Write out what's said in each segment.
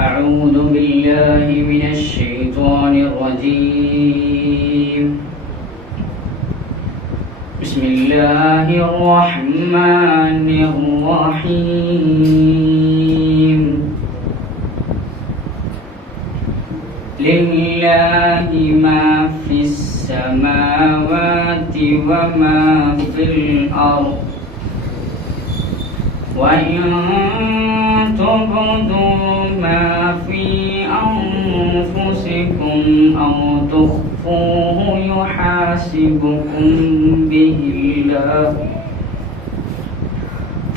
أعوذ بالله من الشيطان الرجيم. بسم الله الرحمن الرحيم. لله ما في السماوات وما في الأرض، وإن تبدوا ما في أنفسكم أو تخفوه يحاسبكم به الله،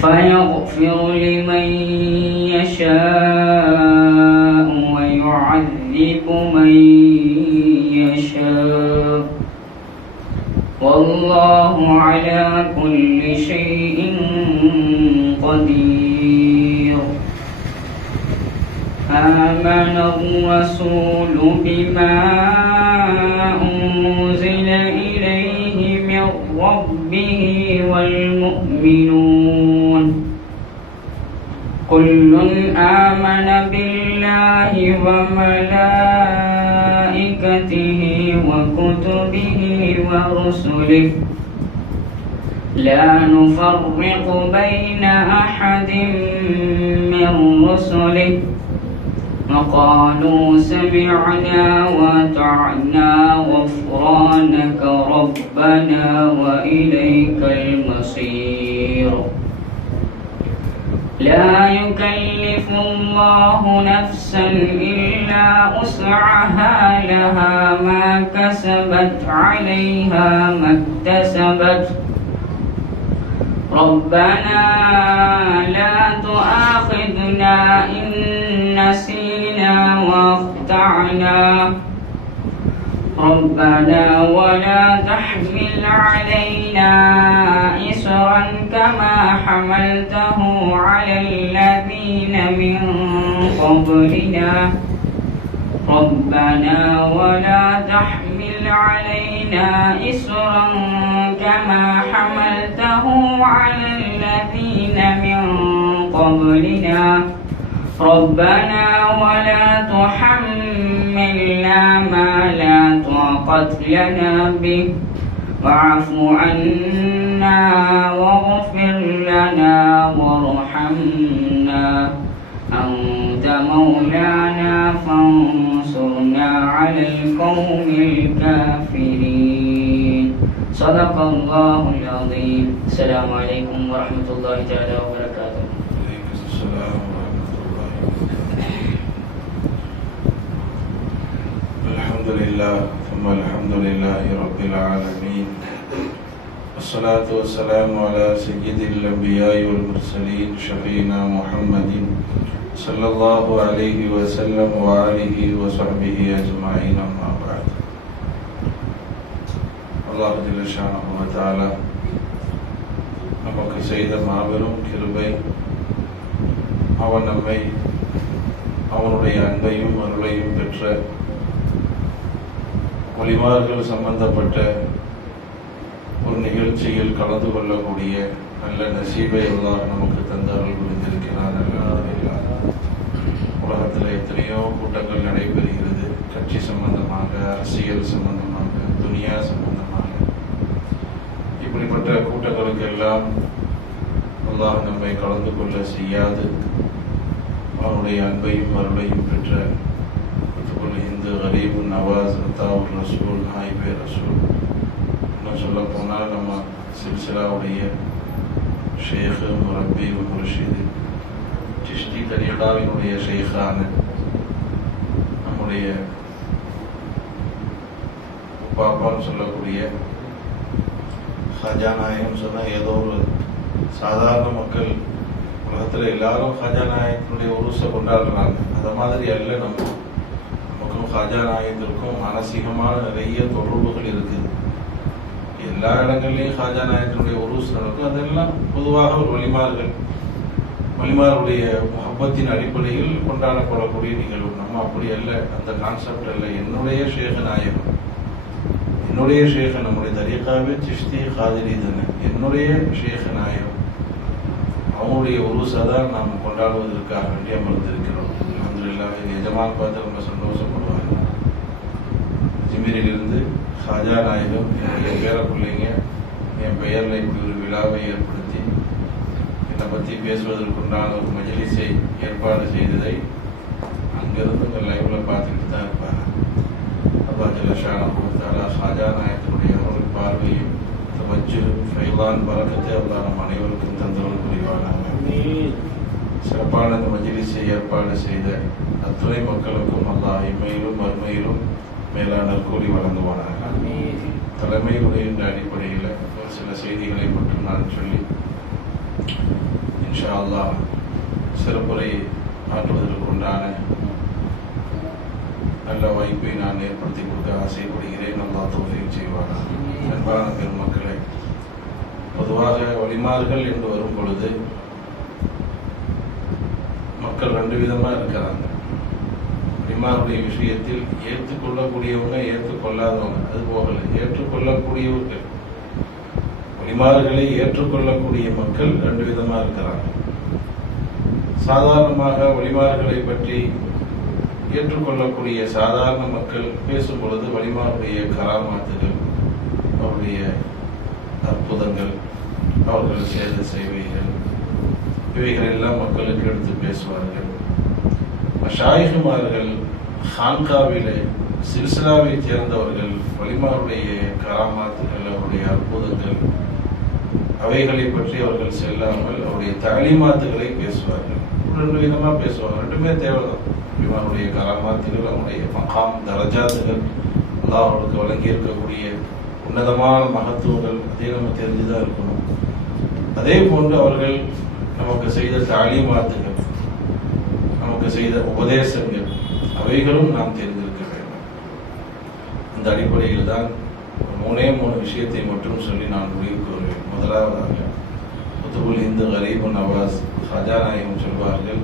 فيغفر لمن يشاء ويعذب من يشاء، والله على كل شيء قدير. آمن الرسول بما أنزل إليه من ربه والمؤمنون كل آمن بالله وملائكته وكتبه ورسله لا نفرق بين أحد من رسله، وقالوا سمعنا وأطعنا غفرانك ربنا وإليك المصير. لا يكلف الله نفسا إلا وسعها، لها ما كسبت عليها ما اكتسبت، ربنا لا تؤاخذنا إن نسينا وأخطأنا، ربنا ولا تحمل علينا إصرا كما حملته على الذين من قبلنا، ربنا ولا تحمل علينا إصرا كما حملته على الذين من قبلنا، ربنا ولا تحملنا ما لا طاقة لنا به، واعف عنا واغفر لنا وارحمنا، أنت مولانا فانصرنا على القوم الكافرين. صدق الله العظيم. السلام عليكم ورحمة الله تعالى وبركاته. وعليكم السلام ورحمة الله وبركاته. الحمد لله ثم الحمد لله رب العالمين، والصلاة والسلام على سيد الأنبياء والمرسلين شفينا محمد صلى الله عليه وسلم وآله وصحبه أجمعين. أما بعد، அல்லாஹ் ஜல்ல ஷானஹு வ தஆலா நமக்கு செய்த மாபெரும் கிருபை, அவன் நம்மை அவனுடைய அன்பையும் அருளையும் பெற்ற வலிமார்கள் சம்பந்தப்பட்ட ஒரு நிகழ்ச்சியில் கலந்து கொள்ளக்கூடிய நல்ல நசீபை அல்லாஹ் நமக்கு தந்தார்கள் புரிந்திருக்கிறார். உலகத்தில் எத்தனையோ கூட்டங்கள் நடைபெறுகிறது, கட்சி சம்பந்தமாக, அரசியல் சம்பந்தமாக, துனியா சம்பந்தமாக. இப்படிப்பட்ட கூட்டங்களுக்கு எல்லாம் அல்லாஹ் நம்மை கலந்து கொள்ள செய்யாது அவனுடைய அன்பையும் அருளையும் பெற்ற இந்து கரீபு நவாஸ் ரத்தாவுர் ரசூல் நாயிபே ரசூல், இன்னும் சொல்ல போனால் நம்ம சில்சிலாவுடைய ஷேഖ് முரப்பி முர்ஷிது சிஷ்டி தரீகாவினுடைய ஷேഖான நம்முடைய பாப்பான்னு சொல்லக்கூடிய ஹாஜா நாயகம் சொன்னால் ஏதோ ஒரு சாதாரண மக்கள் உலகத்தில் எல்லாரும் ஹாஜா நாயகத்தினுடைய உருசை கொண்டாடுறாங்க. அதை மாதிரி அல்ல, நமக்கும் ஹாஜா நாயகத்திற்கும் மானசீகமான நிறைய தொடர்புகள் இருக்குது. எல்லா இடங்கள்லையும் ஹாஜா நாயகத்தினுடைய உருஸ் நடக்கும். அதெல்லாம் பொதுவாக ஒரு வலிமாருடைய முகப்பத்தின் அடிப்படையில் கொண்டாடப்படக்கூடிய நிகழ்வு. நம்ம அப்படி அல்ல, அந்த கான்செப்ட் அல்ல. என்னுடைய ஷேഖ് நாயகம், என்னுடைய ஷேഖ്, நம்முடைய தரீகாவே சிஷ்தி காதிரி தானே, என்னுடைய ஷேഖ് நாயகம், அவனுடைய உருசை தான் நாம் கொண்டாடுவதற்காக வேண்டி அமர்ந்திருக்கிறோம். அல்ஹம்துலில்லாஹ். எஜமான் பார்த்து ரொம்ப சந்தோஷப்படுவாங்க. அஜ்மீரிலிருந்து ஹாஜா நாயகம் என்னுடைய பேர பிள்ளைங்க என் பெயரில் இப்படி ஒரு விழாவை ஏற்படுத்தி என்னை பற்றி பேசுவதற்குண்டான ஒரு மஜ்லிஸை ஏற்பாடு செய்ததை அங்கிருந்து உங்கள் லைவில் பார்த்துக்கிட்டு தான் இருப்பாங்க. அல்லாஹ் ஜல்ல ஷானஹு வ தஆலா ஹாஜா நாயகத்தினுடைய அருள் பார்வையும் தவஜ்ஜு ஃபைலான் பரக்கத்தை அல்லாஹ் நம் அனைவருக்கும் தந்தருள் புரிவானாக. சிறப்பான இந்த மஜ்லிஸை ஏற்பாடு செய்த அத்துணை மக்களுக்கும் அல்லாஹ் இம்மையிலும் மறுமையிலும் மேலான கூலி வழங்குவானாக. தலைமை உரையின் அடிப்படையில் ஒரு சில செய்திகளை மட்டும் நான் சொல்லி இன்ஷா அல்லாஹ் சிறப்புரை ஆற்றுவதற்கு உண்டான நல்ல வாய்ப்பை நான் ஏற்படுத்தி கொடுக்க ஆசைப்படுகிறேன். அல்லாஹ் தௌஃபீக் செய்வானாக. அன்பான பெருமக்களே, பொதுவாக வலிமார்கள் என்று வரும் பொழுது மக்கள் ரெண்டு விதமாக இருக்கிறாங்க. வலிமாருடைய விஷயத்தில் ஏற்றுக்கொள்ளக்கூடியவங்க, ஏற்றுக்கொள்ளாதவங்க. அது போகல, ஏற்றுக்கொள்ளக்கூடியவர்கள், வலிமார்களை ஏற்றுக்கொள்ளக்கூடிய மக்கள் ரெண்டு விதமாக இருக்கிறாங்க. சாதாரணமாக வலிமார்களை பற்றி ஏற்றுக்கொள்ளக்கூடிய சாதாரண மக்கள் பேசும் பொழுது வலிமாருடைய கராமாத்துகள், அவருடைய அற்புதங்கள், அவர்கள் செய்த சேவைகள், இவைகள் எல்லாம் மக்களுக்கு எடுத்து பேசுவார்கள். மஷாயிகுமார்கள் ஹான்காவிலே சில்சிலாவை சேர்ந்தவர்கள் வலிமாருடைய கராமாத்துகள், அவருடைய அற்புதங்கள், அவைகளை பற்றி அவர்கள் செல்லாமல் அவருடைய தாலிமாத்துகளை பேசுவார்கள். ரெண்டு விதமாக பேசுவாங்க. ரெண்டுமே தேவைதான். வலிமாருடைய கராமாத்துகள், அவருடைய மகாம் தரஜாத்துகள், அல்லாஹ் அவர்களுக்கு வழங்கி இருக்கக்கூடிய உன்னதமான மகத்துவங்கள், அதே நம்ம தெரிஞ்சுதான் இருக்கணும். அதே போன்று அவர்கள் நமக்கு செய்த தாலிமாத்துகள், நமக்கு செய்த உபதேசங்கள், அவைகளும் நாம் தெரிந்திருக்க வேண்டும். அந்த அடிப்படையில் தான் மூணு விஷயத்தை மட்டும் சொல்லி நான் முடிவுக்கு வருவேன். முதலாவதாக குத்துபுல் ஹிந்த் கரீபு நவாஸ் ஹாஜா நாயகம் சொல்வார்கள்,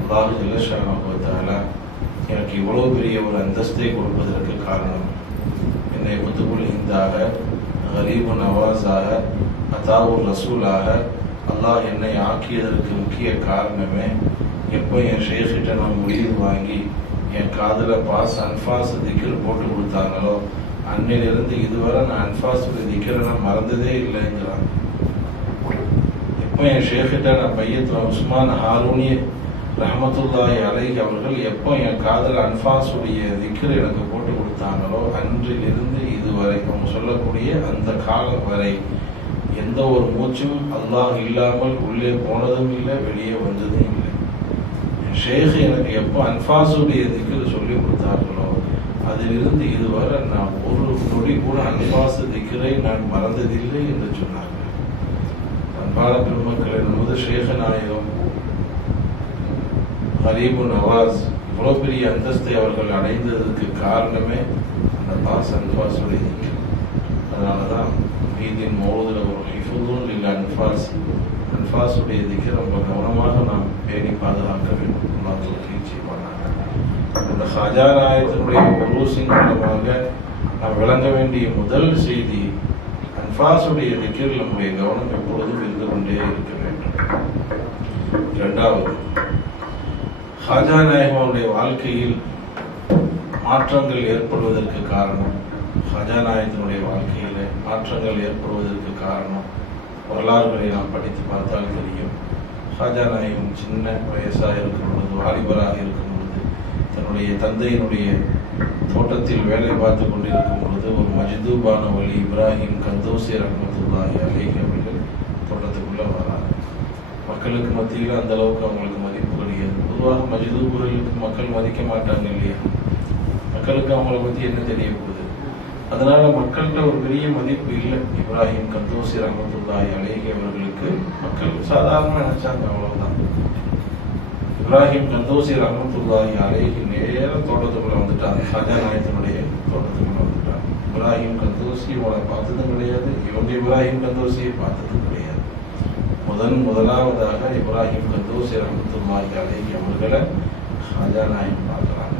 அல்லாஹ் ஜல்ல ஷானஹு வ தஆலா எனக்கு இவ்வளவு பெரிய ஒரு அந்தஸ்தை கொடுப்பதற்கு காரணம், என்னை குத்துபுல் ஹிந்தாக, கரீபு நவாஸாக, அத்தாவுர் ரசூலாக அல்லாஹ் என்னை ஆக்கியதற்கு முக்கிய காரணமே, எப்போ என் ஷேக்கிட்ட நான் முடிவு வாங்கி என் காதில் அன்ஃபாஸ் திக்கர் போட்டு கொடுத்தாங்களோ அன்னிலிருந்து இதுவரை நான் அன்ஃபாஸுடைய திக்கரை நான் மறந்ததே இல்லைங்கிறான். எப்போ என் ஷேக்கிட்ட நான் பையத்தில் உஸ்மான் ஹாரூனி ரஹமத்துல்லாஹி அலைஹி அவர்கள் எப்போ என் காதில் அன்ஃபாஸுடைய திக்கர் எனக்கு போட்டு கொடுத்தாங்களோ அன்றிலிருந்து இதுவரை அவங்க சொல்லக்கூடிய அந்த காலம் வரை எந்த ஒரு மூச்சும் அல்லாஹ் இல்லாமல் உள்ளே போனதும் இல்லை, வெளியே வந்ததும் இல்லை. என் ஷேக் எனக்கு எப்போ அன்ஃபாஸுடைய திக்கர் சொல்லி கொடுத்தார்களோ அதிலிருந்து இதுவரை நான் ஒரு நொடி கூட அன்ஃபாஸ் திக்கரை நான் மறந்ததில்லை என்று சொன்னார்கள். அன்பான பெருமக்களை, நமது ஷேக் நாயகம் கரீபு நவாஸ் இவ்வளோ பெரிய அந்தஸ்தை அவர்கள் அடைந்ததற்கு காரணமே அந்த அன்ஃபாஸுடைய திக்கர். அதனால தான் ஈதின் மௌதுல ஒரு ஹிஃபுதுன் லில் அன்ஃபாஸ், அன்ஃபாஸுடைய திக்கர் ரொம்ப கவனமாக நாம் பேணி பாதுகாக்க வேண்டும். அல்லாஹ் தௌஃபீக் செய்வானாக. இந்த ஹாஜா நாயகத்தினுடைய உருசின் மூலமாக நாம் விளங்க வேண்டிய முதல் செய்தி, அன்ஃபாஸுடைய திக்கரில் நம்முடைய கவனம் எப்பொழுதும் இருந்து கொண்டே இருக்க வேண்டும். இரண்டாவது, ஹாஜா நாயகனுடைய வாழ்க்கையில் மாற்றங்கள் ஏற்படுவதற்கு காரணம், ஹாஜா நாயகத்தினுடைய வாழ்க்கையில் மாற்றங்கள் ஏற்படுவதற்கு காரணம் வரலாறுகளை நாம் படித்து பார்த்தால் தெரியும். ஹாஜா நாயகம் சின்ன வயசாக இருக்கும் பொழுது, வாலிபராக இருக்கும் பொழுது, தன்னுடைய தந்தையினுடைய தோட்டத்தில் வேலை பார்த்து கொண்டிருக்கும் பொழுது ஒரு மஜ்தூபான வலி இப்ராஹிம் கந்தோசி ரஹ்மத்துல்லாஹி அலைஹி அவர்கள் தோட்டத்துக்குள்ளே வராங்க. மக்களுக்கு மத்தியில் அந்த அளவுக்கு அவங்களுக்கு மதிப்பு கிடையாது. பொதுவாக மஜ்தூபுகளுக்கு மக்கள் மதிக்க மாட்டாங்க இல்லையா? மக்களுக்கு அவங்கள பற்றி என்ன தெரிய போகுது? அதனால மக்கள்கிட்ட ஒரு பெரிய மதிப்பு இல்லை. இப்ராஹிம் கந்தோசி ரஹ்மத்துல்லாஹி அலைஹி அவர்களுக்கு மக்கள் சாதாரணமாக நினைச்சாங்க, அவ்வளவுதான். இப்ராஹிம் கந்தோசி ரஹ்மத்துல்லாஹி அலைஹி நேர தோட்டத்துக்குள்ள வந்துட்டாங்க, ஹாஜா நாயகத்தினுடைய தோட்டத்துக்குள்ள வந்துட்டாங்க. இப்ராஹிம் கந்தோசி அவளை பார்த்ததும் கிடையாது, இவங்க இப்ராஹிம் கந்தோசியை பார்த்ததும் கிடையாது. முதலாவதாக இப்ராஹிம் கந்தோசி ரஹ்மத்துல்லாஹி அலைஹி அவர்களை ஹாஜா நாயகம் பார்க்குறாங்க.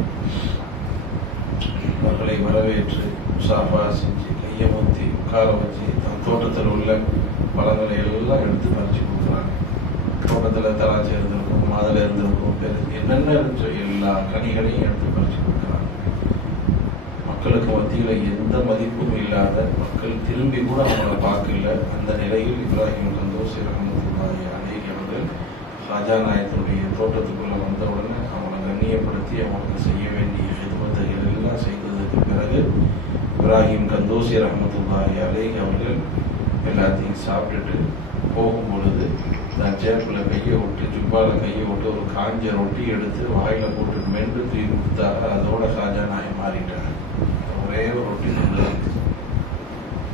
அவர்களை வரவேற்று முசாஃபா செஞ்சு கையமுத்தி உட்கார வச்சு தன் தோட்டத்தில் உள்ள பழங்களை எல்லாம் எடுத்து பறிச்சு கொடுக்குறாங்க. தோட்டத்தில் திராட்சை இருந்திருக்கும், மாதுளை இருந்திருக்கும், என்னென்ன இருந்துச்சோ எல்லா கனிகளையும் எடுத்து பறிச்சு கொடுக்குறாங்க. மக்களுக்கு மத்தியில் எந்த மதிப்பும் இல்லாத, மக்கள் திரும்பி கூட அவங்கள பார்க்கல. அந்த நிலையில் இப்ராஹிம் கந்தோசி ரஹ்மத்துல்லாஹி அலைஹி அவர்கள் ஹாஜா நாயகத்துடைய தோட்டத்துக்குள்ளே வந்தவுடனே அவங்களை கண்ணியப்படுத்தி அவங்களுக்கு செய்ய வேண்டிய ஹிதமத்துகள் எல்லாம் செய்ததுக்கு பிறகு இப்ராஹிம் கந்தோசி ரஹ்மத்துல்லாஹி அலைஹி அவர்கள் எல்லாத்தையும் சாப்பிட்டுட்டு போகும் பொழுது நான் சேப்பில் கையை விட்டு, ஜுப்பாவில் கையை விட்டு ஒரு காஞ்ச ரொட்டி எடுத்து வாயில் போட்டு மென்று தூக்கி கொடுத்தாங்க. அதோட ஹாஜா நாயம் மாறிட்டாங்க. ஒரே ஒரு ரொட்டி துண்டு.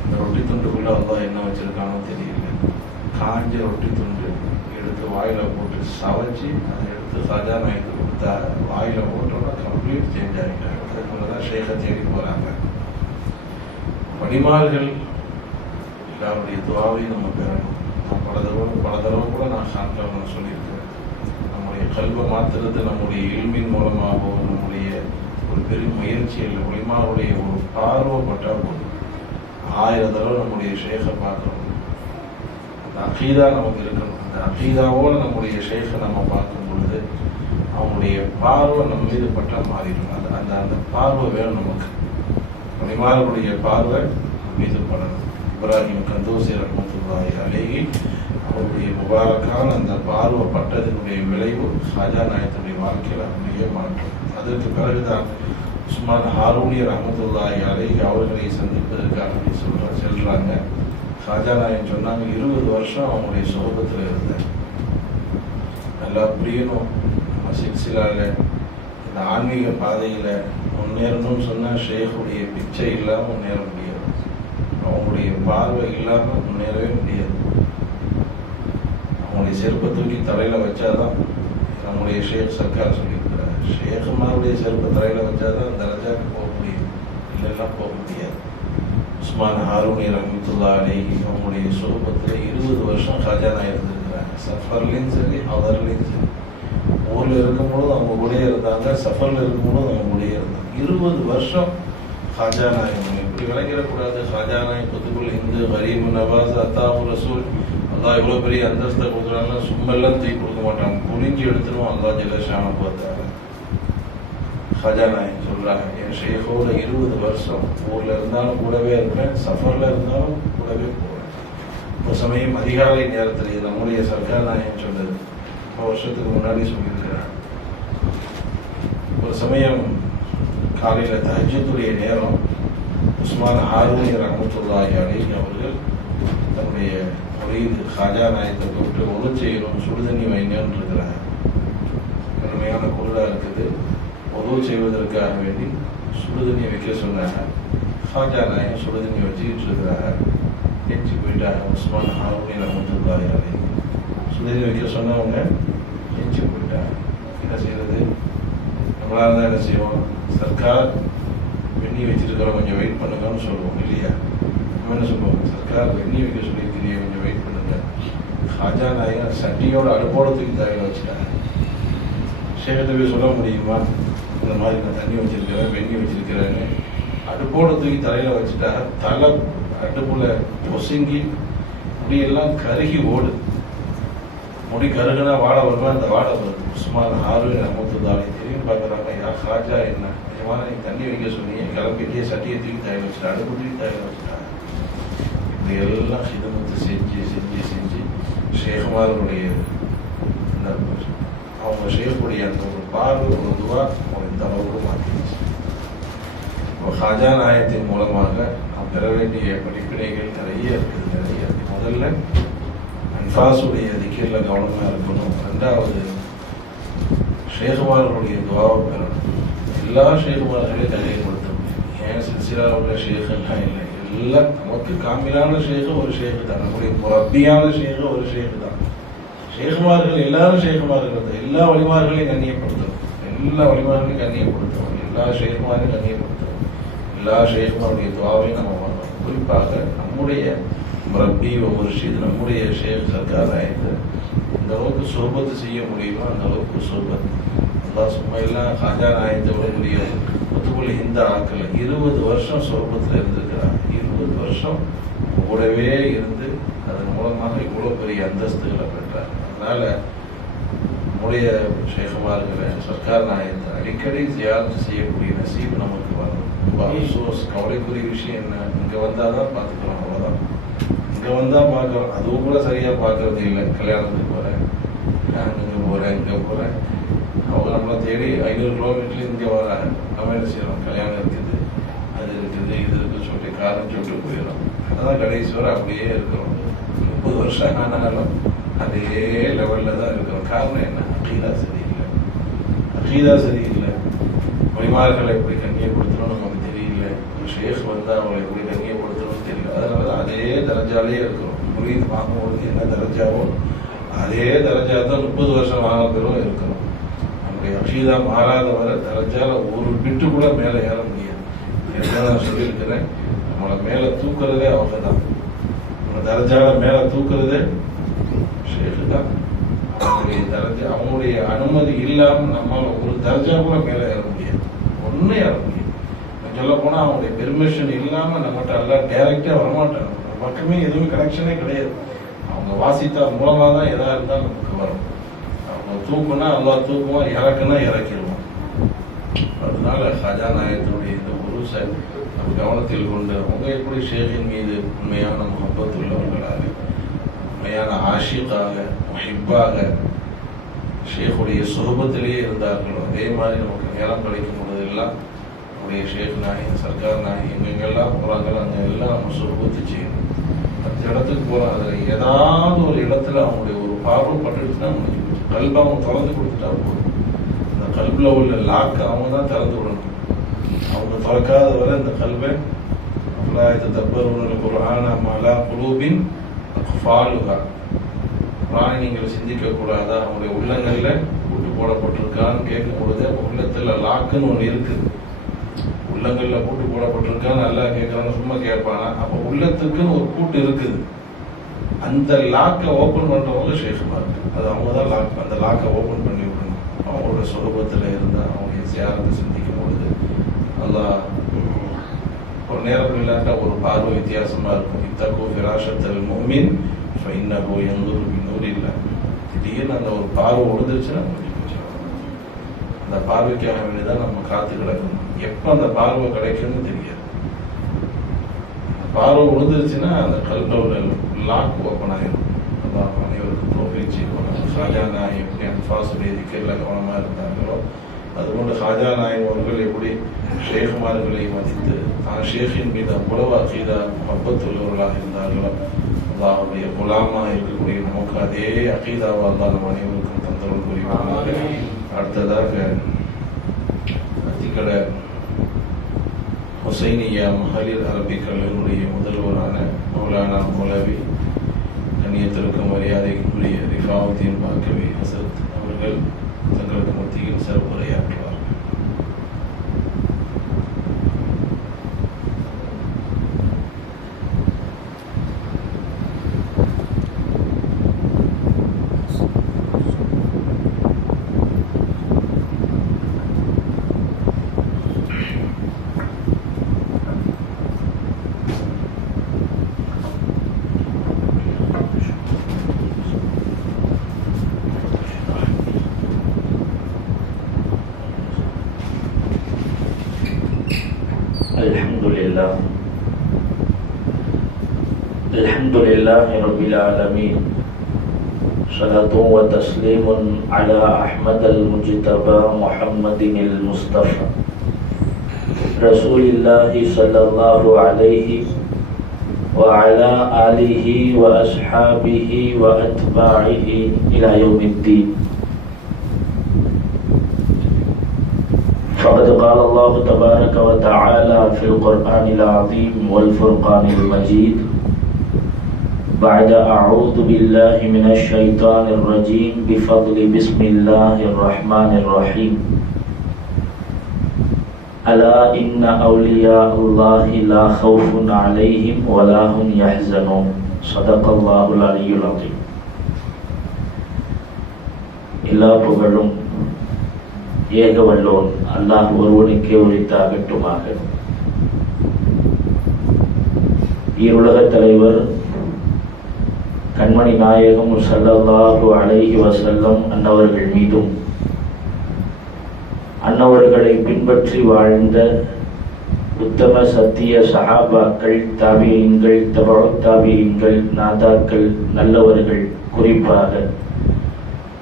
இந்த ரொட்டி துண்டுக்குள்ளே அல்லாஹ் என்ன வச்சுருக்கானோ தெரியல. காஞ்ச ரொட்டி துண்டு எடுத்து வாயில் போட்டு சவைச்சி அதை எடுத்து ஹாஜா நாயத்துக்கு கொடுத்தா வாயில் போட்டோன்னா கம்ப்ளீட் சேஞ்ச் ஆகிட்டாங்க. அதுக்குள்ள தான் ஷேக்கை தேடி போகிறாங்க. வழிமார்கள் எல்லாருடைய துவாவையும் நம்ம பெறணும். நான் பல தடவை கூட நான் சாப்பிட்டவங்க சொல்லியிருக்கேன். நம்முடைய கல்வை மாற்றுறது நம்முடைய இல்மின் மூலமாகவோ நம்முடைய ஒரு பெரும் முயற்சி இல்லை. ஒளிமாவுடைய ஒரு பார்வைப்பட்டால் போதும். 1000 தடவை நம்முடைய ஷேகை பார்க்கணும். அந்த அகீதா நமக்கு இருக்கணும். அந்த அகீதாவோடு நம்முடைய ஷேகை நம்ம பார்க்கும் பொழுது அவங்களுடைய பார்வை நம்ம மீது பட்டால் மாறிடும். அந்த அந்த பார்வை வேணும் நமக்கு. ஒளிமாவுடைய பார்வை மீது படணும். இப்ராஹிம் கந்தோசி ரஹ்மத்துல்லாஹி அலைஹி அவருடைய முபாரக்கான அந்த பார்வை பட்டதனுடைய விளைவு ஹாஜா நாயகத்துடைய வாழ்க்கையில் அப்படியே மாற்றம். அதற்கு பிறகுதான் உஸ்மான் ஹாரூனி ரஹ்மத்துல்லாஹி அலைஹி அவர்களை சந்திப்பதற்காக செல்றாங்க. ஹாஜா நாயகன் சொன்னாங்க, 20 வருஷம் அவங்களுடைய சோபத்தில் இருந்தேன். நல்லா புரியணும். நம்ம சில்சிலாவில் இந்த ஆன்மீக பாதையில் முன்னேறணும்னு சொன்னால் ஷேக்குடைய பிச்சை இல்லாமல் முன்னேற முடியாது. அவங்களுடைய பார்வை இல்லாமல் முன்னேறவே முடியாது. அவங்களுடைய செருப்பை தூக்கி தலையில் வச்சாதான் நம்முடைய ஷேக் சர்க்கார் சொல்லியிருக்கிறார். ஷேக்குமாருடைய செருப்பை தலையில் வச்சாதான் அந்த ரஜாக்கு போக முடியும், இல்லைன்னா போக முடியாது. உஸ்மான் ஹாரூனி ரஹ்மத்துல்லாஹி அலைஹி அவங்களுடைய சுரூபத்தில் 20 வருஷம் ஹாஜா நாயகம் இருக்கிறாங்க. சஃபர்லையும் சரி, அவர்லையும் சரி. ஊரில் இருக்கும்போது அவங்க கூடயே இருந்தாங்க, சஃபரில் இருக்கும்போது அவங்க கூடயே இருந்தாங்க. 20 வருஷம் ஹாஜா நாயகம். இப்படி விளங்கிடக்கூடாது. ஹாஜா நாயகம் குத்துக்குள் இந்து கரீம் நவாஸ் அத்தாவு ரசூல் அல்லாஹ் இவ்வளோ பெரிய அந்தஸ்தை கொடுக்குறாங்க. சும்மெல்லாம் தூக்கி கொடுக்க மாட்டாங்க, புரிஞ்சு எடுத்துருவோம். அல்லாஹ் ஜெல்லஷான பார்த்தாங்க. ஹாஜா நாயகம் சொல்கிறாங்க, என் ஷேഖோட 20 வருஷம் ஊரில் இருந்தாலும் கூடவே இருப்பேன், சஃபரில் இருந்தாலும் கூடவே போவேன். ஒரு சமயம் அதிகாலை நேரத்தில் நம்முடைய சர்க்கார் நாயகம் சொன்னது 3 வருஷத்துக்கு முன்னாடி சொல்லியிருக்கிறார். ஒரு சமயம் காலையில் தஹஜ்ஜுடைய நேரம் உஸ்மான் ஹாரூனி ரஹ்மத்துல்லாஹி அலைஹி அவர்கள் தன்னுடைய முரீது ஹாஜா நாயகத்தை கூப்பிட்டு ஒழு செய்யணும், சுடுதண்ணி வைங்கன்னு இருக்கிறாங்க. கடுமையான குளிராக இருக்குது. ஒழு செய்வதற்காக வேண்டி சுடுதண்ணி வைக்க சொன்னாங்க. ஹாஜா நாயகம் சுடுதண்ணி வச்சுக்கிட்டு இருக்கிறாங்க. எஞ்சி போயிட்டாங்க. உஸ்மான் ஹாரூனி ரஹ்மத்துல்லாஹி அலைஹி சுடுதண்ணி வைக்க சொன்னவங்க எஞ்சி போயிட்டாங்க. என்ன செய்யறது? நம்மளால தான் என்ன செய்வோம்? சர்க்கார் வெண்ணி வச்சிருக்கிறோம், கொஞ்சம் வெயிட் பண்ணுங்கன்னு சொல்லுவோம் இல்லையா? நம்ம என்ன சொல்லுவோம்? சர்க்கார் வெண்ணி வைக்க சொல்லியிருக்கிறீங்க, கொஞ்சம் வெயிட் பண்ணுங்க. ஹாஜா நாயகன் சட்டியோட அடுப்போட தூக்கி தலையில் வச்சுட்டாங்க. ஷேகத்தை போய் சொல்ல முடியுமா? இந்த மாதிரி நான் தண்ணி வச்சிருக்கிறேன், வெண்ணி வச்சிருக்கிறேன்னு அடுப்போட தூக்கி தலையில் வச்சுட்டா தலை அடுப்புல பொசுங்கி முடியெல்லாம் கருகி ஓடு. முடி கருகுனா வாடை வருமா? அந்த வாடை வருது. உஸ்மான் ஹாரூனி ரஹ்மத்துல்லாஹி தெரியும் பார்க்குறாங்க. யா ஹாஜா, என்ன நிஜமான நீ தண்ணி வைக்க சொன்னீங்க, கிளம்பிட்டே சட்டியை தூக்கி தலையில் வச்சுட்டா, அடுப்பு தூக்கி தலையில் வச்சுட்டாங்க. இப்படி எல்லாம் ஹிதமத்து செஞ்சு செஞ்சு செஞ்சு ஷேகுமாருடைய அவங்க ஷேக்குடைய அந்த ஒரு பார்வை ஒரு துவா அவங்க இந்த அளவுக்கு மாற்றிடுச்சு. இப்போ ஹாஜா நாயகத்தின் மூலமாக நாம் பெற வேண்டிய படிப்பினைகள் நிறைய இருக்குது. முதல்ல அன்பாசுடைய திக்கிரில் கவனமாக இருக்கணும். 2வது ஷேகுமார்களுடைய துவாவை பெறணும். எல்லா ஷேகுமார்களையும் கண்ணியப்படுத்த முடியும். ஏன் சில்சிலாவில் உள்ள ஷேகுன்னா இல்லை, எல்லாம் நமக்கு காமிலான ஷேகு ஒரு ஷேகு தான், நம்முடைய முரப்பியான ஷேகு ஒரு ஷேகு தான். ஷேகுமார்கள் எல்லாரும் ஷேகுமார்கள் தான். எல்லா வழிமார்களையும் கண்ணியப்படுத்தணும், எல்லா வழிமார்களையும் கண்ணியப்படுத்தணும், எல்லா ஷேகுமாரையும் கண்ணியப்படுத்தணும். எல்லா ஷேகுமாருடைய துவாவையும் நம்ம வரணும். குறிப்பாக நம்முடைய முரப்பி முர்ஷித் நம்முடைய ஷேக் சர்க்கார் ஆயிட்டு இந்த அளவுக்கு சோபத்து செய்ய முடியுமோ அந்த அளவுக்கு சோபத். அல்லா சும்மா எல்லாம் ஹாஜா நாயத்தை விட முடியாது. முத்துக்குள்ளி இந்த ஆக்கள் 20 வருஷம் சோபத்தில் இருந்திருக்கிறாங்க. 20 வருஷம் கூடவே இருந்து அதன் மூலமாக இவ்வளோ பெரிய அந்தஸ்துகளை பெற்றார். அதனால நம்முடைய ஷேகுமார்களை சர்க்கார் நாயத்தை அடிக்கடி ஜியாரத்து செய்யக்கூடிய நசீப் நமக்கு வரும். ரொம்ப அப்சோஸ், கவலைக்குரிய விஷயம் என்ன, இங்கே வந்தால் தான் பார்த்துக்கிறோம், அவ்வளோதான். இங்கே வந்தால் பார்க்குறோம், அதுவும் கூட சரியாக பார்க்கறது இல்லை. கல்யாணத்துக்கு போகிறேன், நான் இங்கே போகிறேன், இங்கே போகிறேன், அவங்க நம்மளை தேடி 500 கிலோமீட்டர்லேயும் இங்கே வராங்க. நம்ம என்ன செய்யறோம், கல்யாணம் இருக்குது, அது இருக்குது, இது இருக்குன்னு சொல்லி காரணம் சொல்லிட்டு போயிடும். அதான் கடைசி வரை அப்படியே இருக்கிறோம். 30 வருஷம் ஆனாலும் அதே லெவலில் தான் இருக்கிறோம். காரணம் என்ன, அகீதா சரியில்லை. அகீதா சரியில்லை. வழிமார்களை எப்படி கண்ணியப்படுத்தணும் நமக்கு தெரியல. ஒரு ஷேக் வந்தால் அவங்களை எப்படி கண்ணியப்படுத்தணும்னு தெரியல. அதனால தான் அதே தரஜாலே இருக்கிறோம். முரீத் வாங்கும்போது என்ன தரஜாவோ அதே தரஜா தான் 30 வருஷம் ஆக பெறும் இருக்கிறோம். நம்முடைய அகீதா மாறாத வர தரஜால ஒரு பிட்டு கூட மேலே ஏற முடியாது. என்ன நான் சொல்லியிருக்கிறேன், நம்மளை மேலே தூக்குறதே அவங்க தான். நம்ம தரஜால மேலே தூக்குறதே ஷேக்கு தான். அவங்களுடைய அனுமதி இல்லாமல் நம்மளால ஒரு தர்ஜா கூட மேலே ஏற முடியாது, ஒன்றும் ஏற முடியாது. சொல்ல போனால் அவங்களுடைய பெர்மிஷன் இல்லாமல் நம்மகிட்ட எல்லாம் டைரக்டே வரமாட்டாங்க. நம்ம பக்கமே எதுவும் கனெக்ஷனே கிடையாது. அவங்க வாசித்தார் மூலமாக தான் எதாக இருந்தாலும் நமக்கு வரும். அவங்க தூக்குனா அல்லாஹ் தூக்குவான், இறக்குனா இறக்கிடுவோம். அதனால ஹஜா நாயத்தினுடைய இந்த உருசை நம்ம கவனத்தில் கொண்டு அவங்க எப்படி ஷேகின் மீது உண்மையான முகப்பத் உள்ளவர்களாக, உண்மையான ஆஷிக்காக, முஹிப்பாக ஷேக்குடைய சுகபத்திலேயே இருந்தார்களோ அதே மாதிரி நமக்கு நேரம் கிடைக்கும் பொழுதெல்லாம் நம்முடைய ஷேக் நாயகன், சர்க்கார் நாயகன் எங்கெங்கெல்லாம் போகிறாங்களோ அங்கே எல்லாம் நம்ம சுகபத்து செய்யணும். 10 இடத்துக்கு போகிறோம், அதில் ஏதாவது ஒரு இடத்துல அவங்களுடைய ஒரு பார்வை பட்டுச்சுன்னா முடிஞ்சு போச்சு. கல்பை அவங்க திறந்து கொடுத்துட்டா போதும். அந்த கல்பில் உள்ள லாக்கு அவங்க தான் திறந்து விடணும். அவங்க திறக்காத வரை இந்த கல்வை தப்பர் குர்ஆன் அம்மாலா குலூபின் அக்ஃபாலுஹா, குர்ஆனை நீங்கள் சிந்திக்க கூடாதா, அவங்களுடைய உள்ளங்கள்ல கூட்டு போடப்பட்டிருக்கான்னு கேட்கும் பொழுது உள்ளத்துல லாக்குன்னு ஒன்று இருக்குது. உள்ளங்கள்ல கூட்டு போடப்பட்டிருக்கான்னு நல்லா கேட்கறான்னு சும்மா கேட்பானா, அப்போ உள்ளத்துக்குன்னு ஒரு கூட்டு இருக்குது. அந்த லாக்கை ஓப்பன் பண்றவங்க ஷேக்குமா இருக்கு. அது அவங்க தான் லாக், அந்த லாக்கை ஓப்பன் பண்ணி விடணும். அவங்களோட சுகபத்தில் இருந்தால் அவங்களுடைய சியாரத்தை சிந்திக்கும் பொழுது அல்லாஹ் ஒரு நேரம் இல்லாட்டா ஒரு பார்வை வித்தியாசமா இருக்கும். இத்தகோ ஃபிராஷத்தல் முஃமின் ஃபஇன்னஹு யன்துரு பின்னூரில்லாஹ். திடீர்னு அந்த ஒரு பார்வை ஒழுந்துருச்சுன்னா முடிஞ்சு போச்சு. அந்த பார்வைக்காக வேண்டிதான் நம்ம காத்து கிடக்கணும். எப்போ அந்த பார்வை கிடைக்கும்னு தெரியாது. பார்வை ஒழுந்துருச்சுன்னா அந்த கல்போட லாக் ஓப்பன் ஆகிடும். அதான் அனைவருக்கும் தோல்விச்சு ஹாஜா நாயகம் எப்படி அன்பாசுடைய திக்கரில் கவனமாக இருந்தாங்களோ அதுபோன்று ஹாஜா நாயகம் அவர்கள் எப்படி ஷேகுமார்களை மதித்து தான் ஷேக்கின் மீது அவ்வளவு அகீதா முஹப்பத்துள்ளவர்களாக இருந்தார்களோ அல்லாஹுடைய குலாமாக இருக்கக்கூடிய நமக்கு அதே அகீதாவாக அல்லாஹ் நம் அனைவருக்கும் தந்தருள் புரிவாங்க. அடுத்ததாக அத்திக்கடை ஹுசைனியா மகளிர் அரபிக் கல்லூரியுடைய முதல்வரான மௌலானா மௌலவி கண்ணியத்திற்கும் மரியாதைக்குரிய ரிஃபாவுத்தீன் பாக்கவி ஹசரத் அவர்கள் தங்களுக்கு மத்தியில் சிறப்புரையாற்றுவார். الحمد لله رب العالمين صلاة وتسليم على أحمد المجتبى محمد المصطفى رسول الله صلى الله عليه وعلى آله وأصحابه وأتباعه إلى يوم الدين. فقد قال الله تبارك وتعالى في القرآن العظيم والفرقان المجيد بعد أعوذ بالله من الشيطان الرجيم بفضل بسم الله الرحمن الرحيم ألا إن أولياء الله لا خوف عليهم ولا هم يحزنون صدق الله العلي العظيم. எல்லா புகழும் ஏக வல்லோன் அல்லாஹ் ஒருவனுக்கே உரித்தாகட்டுமாக. ஈருலக தலைவர் கண்மணி நாயகம் ஸல்லல்லாஹு அலைஹி வஸல்லம் அன்னவர்கள் மீதும் அன்னவர்களை பின்பற்றி வாழ்ந்த உத்தம சத்திய சஹாபாக்கள், தாபியீன்கள், தபஉத் தாபியீன்கள், நாதாக்கள், நல்லவர்கள், குறிப்பாக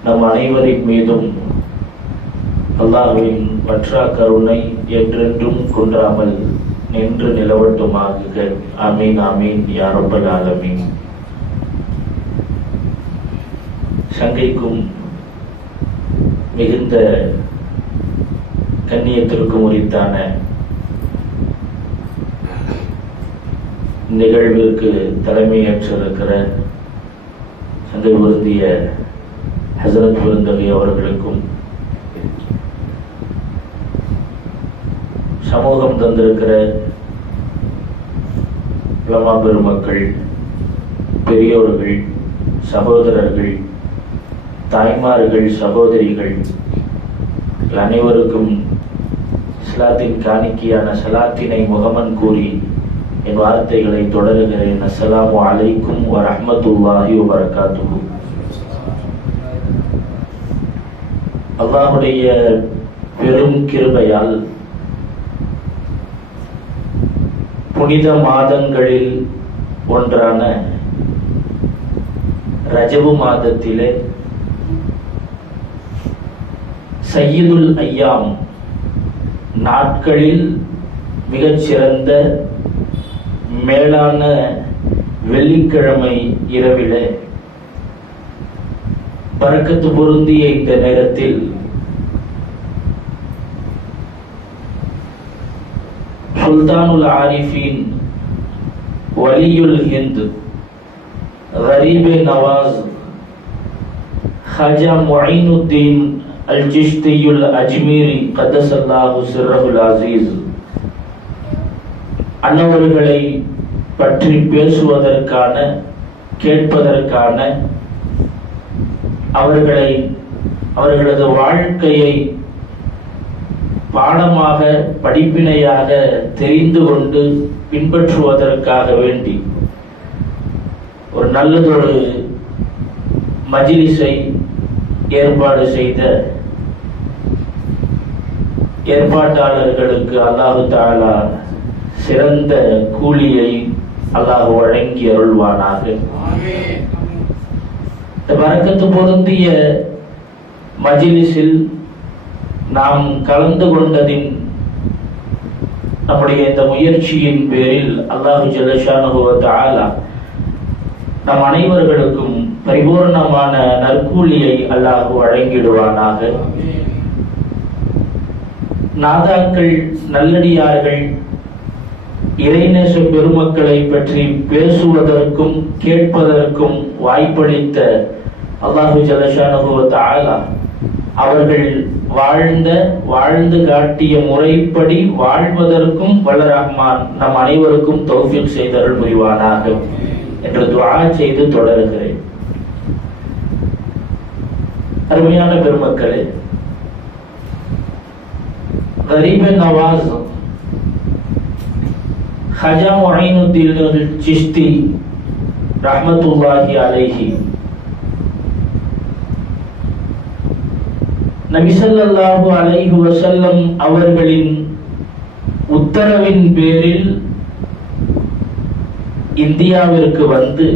நம் அனைவரின் மீதும் அல்லாஹ்வின் வற்றா கருணை என்றென்றும் குன்றாமல் நின்று நிலவட்டுமாக. ஆமீன் ஆமீன் யா ரப்பல் ஆலமீன். சங்கைக்கும் மிகுந்த கண்ணியத்திற்கும் உரித்தான நிகழ்விற்கு தலைமையேற்றிருக்கிற சங்கை பொருந்திய ஹசரத் பெருந்தகை அவர்களுக்கும், சமூகம் தந்திருக்கிற உலமா பெருமக்கள், பெரியோர்கள், சகோதரர்கள், தாய்மார்கள், சகோதரிகள் அனைவருக்கும் இஸ்லாத்தின் காணிக்கையான சலாத்தினை முகமன் கூறி என் வார்த்தைகளை தொடருகிறேன். அஸ்ஸலாமு அலைக்கும் வரஹ்மத்துல்லாஹி வபரகாத்துஹு. அல்லாஹ்வுடைய பெரும் கிருபையால் புனித மாதங்களில் ஒன்றான ரஜபு மாதத்திலே சய்யிதுல் ஐயாம், நாட்களில் மிகச்சிறந்த மேலான வெள்ளிக்கிழமை இரவிலே பரக்கத்து பொருந்திய இந்த நேரத்தில் சுல்தானுல் ஆரிஃபீன், வலியுல் ஹிந்த், கரீபே நவாஸ், ஹாஜா முஈனுத்தீன் அல் சிஷ்தியுல் அஜ்மீரி கத்தஸல்லாஹு சிர்ரஹுல் அஸீஸ் அன்னவர்களை பற்றி பேசுவதற்கான, கேட்பதற்கான, அவர்களது வாழ்க்கையை பாடமாக, படிப்பினையாக தெரிந்து கொண்டு பின்பற்றுவதற்காக வேண்டி ஒரு நல்லதொரு மஜ்லிஸை ஏற்பாடு செய்த ஏற்பாட்டாளர்களுக்கு அல்லாஹு தஆலா சிறந்த கூலியை அல்லாஹ் வழங்கி அருள்வானாக. இந்த பரக்கத்து பொருந்திய மஜ்லிஸில் நாம் கலந்து கொண்டதின், நம்முடைய இந்த முயற்சியின் பேரில் அல்லாஹு ஜல்லஷானஹு வ தஆலா நம் அனைவர்களுக்கும் பரிபூர்ணமான நற்கூலியை அல்லாஹ் வழங்கிடுவானாக. நாதாக்கள், நல்லடியார்கள், இறைநேச பெருமக்களை பற்றி பேசுவதற்கும் கேட்பதற்கும் வாய்ப்பளித்த அல்லாஹு ஜல்லஷானஹு வ தஆலா அவர்கள் வாழ்ந்து காட்டிய முறைப்படி வாழ்வதற்கும் வல்ல ரஹ்மான் நம் அனைவருக்கும் தௌஃபீக் செய்தருள் புரிவானாக என்று துஆ செய்து தொடருகிறேன். அருமையான பெருமக்களே, கரீபே நவாஸ் ஹாஜா முஈனுத்தீன் அல் சிஷ்தி ரஹ்மத்துல்லாஹி அலைஹி நபி ஸல்லல்லாஹு அலைஹி வஸல்லம் அவர்களின் உத்தரவின் பேரில் இந்தியாவிற்கு வந்து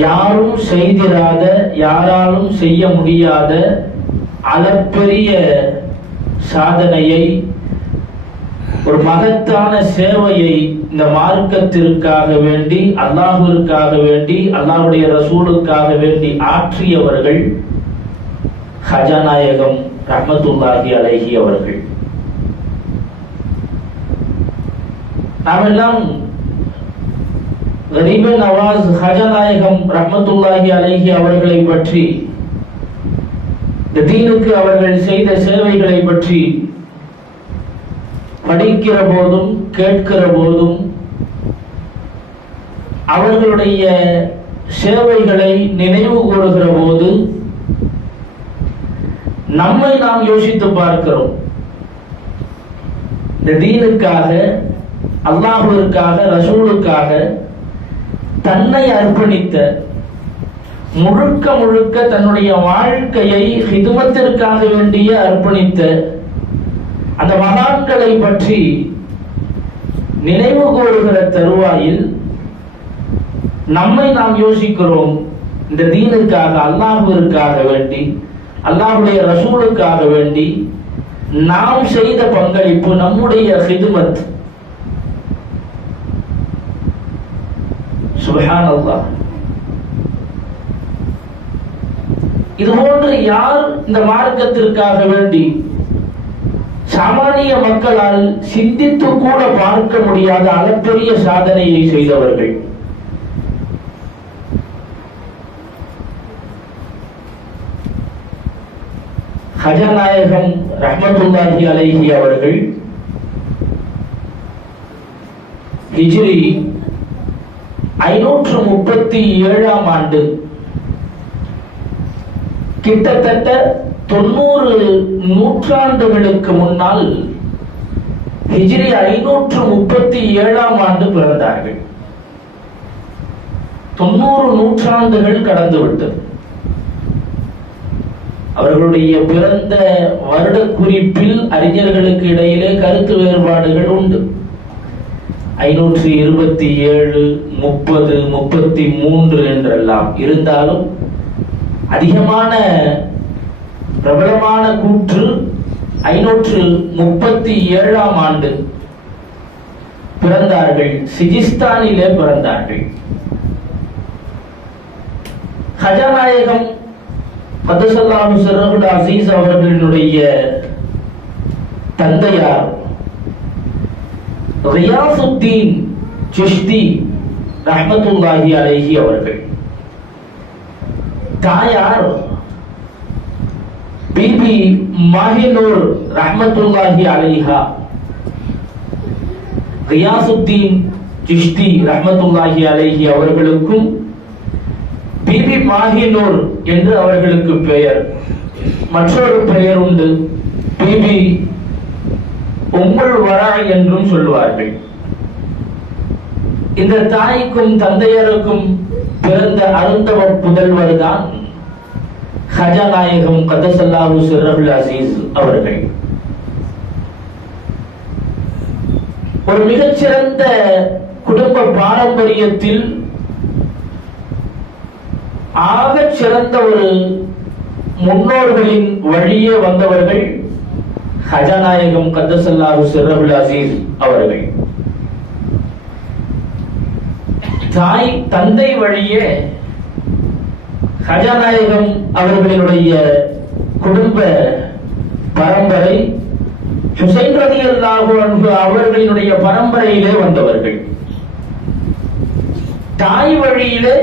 யாரும் செய்திராத, யாராலும் செய்ய முடியாத அளப்பெரிய சாதனையை, ஒரு மகத்தான சேவையை இந்த மார்க்கத்திற்காக வேண்டி, அல்லாஹ்விற்காக வேண்டி, அல்லாஹ்வுடைய ரசூலுக்காக வேண்டி ஆற்றியவர்கள் ஹாஜா நாயகம் ரஹ்மத்துல்லாஹி அலைஹி அவர்கள். நாமெல்லாம் கரீபே நவாஸ் ஹாஜா நாயகம் ரஹ்மத்துல்லாஹி அலைஹி அவர்களை பற்றி, இந்த தீனுக்கு அவர்கள் செய்த சேவைகளை பற்றி படிக்கிற போதும் கேட்கிற போதும் அவர்களுடைய சேவைகளை நினைவு கூறுகிற போது நம்மை நாம் யோசித்து பார்க்கிறோம். இந்த தீனுக்காக, அல்லாஹ்விற்காக, ரசூலுக்காக தன்னை அர்ப்பணித்த, முழுக்க முழுக்க தன்னுடைய வாழ்க்கையை ஹிதுமத்திற்காக வேண்டிய அர்ப்பணித்த அந்த மகான்களை பற்றி நினைவு கூறுகிற தருவாயில் நம்மை நாம் யோசிக்கிறோம். இந்த தீனுக்காக, அல்லாஹ்விற்காக வேண்டி, அல்லாஹ்வுடைய ரசூலுக்காக வேண்டி நாம் செய்த பங்களிப்பு, நம்முடைய ஹிதுமத். சுப்ஹானல்லாஹ். இதுபோன்று யார் இந்த மார்க்கத்திற்காக வேண்டி சாமானிய மக்களால் சிந்தித்து கூட பார்க்க முடியாத அளப்பெரிய சாதனையை செய்தவர்கள். ஹஜா நாயகம் ரஹ்மத்துல்லாஹி அலைஹி அவர்கள் ஹிஜ்ரி 537ஆம் ஆண்டு, கிட்டத்தட்ட 90 நூற்றாண்டுகளுக்கு முன்னால் ஹிஜ்ரி 537ஆம் ஆண்டு பிறந்தார்கள். 90 நூற்றாண்டுகள் கடந்துவிட்டது. அவர்களுடைய பிறந்த வருட குறிப்பில் அறிஞர்களுக்கு இடையிலே கருத்து வேறுபாடுகள் உண்டு. 527, 30, 33 என்றெல்லாம் இருந்தாலும் அதிகமான பிரபலமான கூற்று 537ஆம் ஆண்டு பிறந்தார்கள். சிஜிஸ்தானிலே பிறந்தார்கள். ஹஜா நாயகம் கதஸல்லாஹு சிர்ரஹுல் அஸீஸ் அவர்களுடைய தந்தையார் ரியாசுத்தீன் சிஷ்தி ரஹ்மத்துல்லாஹி அலைஹி அவர்கள். தாயார் பிபி மாஹினூர் ரஹ்மத்துல்லாஹி அலைஹா. ரியாசுத்தீன் சிஷ்தி ரஹ்மத்துல்லாஹி அலைஹி அவர்களுக்கும் பிபி மாஹினூர் என்று அவர்களுக்கு பெயர். மற்றொரு பெயர் உண்டு, பிபி உம்முல் வரா என்றும் சொல்வார்கள். இந்த தாய்க்கும் தந்தையருக்கும் பிறந்த அருந்தவ புதல்வர் தான் ஹஜா நாயகம் கதஸல்லாஹு சிர்ரஹுல் அஸீஸ் அவர்கள். ஒரு மிகச்சிறந்த குடும்ப பாரம்பரியத்தில் ஆகச் சிறந்த ஒரு முன்னோர்களின் வழியே வந்தவர்கள் ஹஜா நாயகம் கதஸல்லாஹு சிர்ரஹுல் அஸீஸ் அவர்கள். தாய் தந்தை வழியே ஹஜா நாயகம் அவர்களுடைய குடும்ப பரம்பரை ஹுசைன் ரலியல்லாஹு அன்ஹு அவர்களினுடைய பரம்பரையிலே வந்தவர்கள். தாய் வழியிலே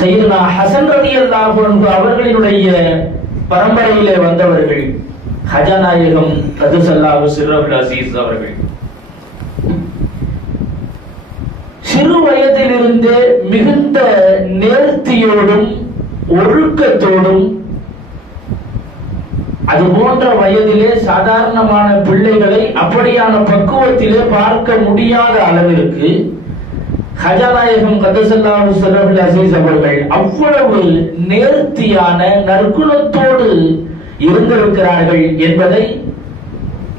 சையதுனா ஹசன் ரலியல்லாஹு அன்ஹு அவர்களினுடைய பரம்பரையிலே வந்தவர்கள் ஹஜா நாயகம் கதஸல்லாஹு சிர்ரஹுல் அஸீஸ் அவர்கள். சிறு வயதிலிருந்தே மிகுந்த நேர்த்தியோடும் ஒழுக்கத்தோடும், அது போன்ற வயதிலே சாதாரணமான பிள்ளைகளை அப்படியான பக்குவத்திலே பார்க்க முடியாத அளவிற்கு ஹஜா நாயகம் கதஸல்லாஹு சிர்ரஹுல் அஸீஸ் அவர்கள் அவ்வளவு நேர்த்தியான நற்குணத்தோடு இருந்திருக்கிறார்கள் என்பதை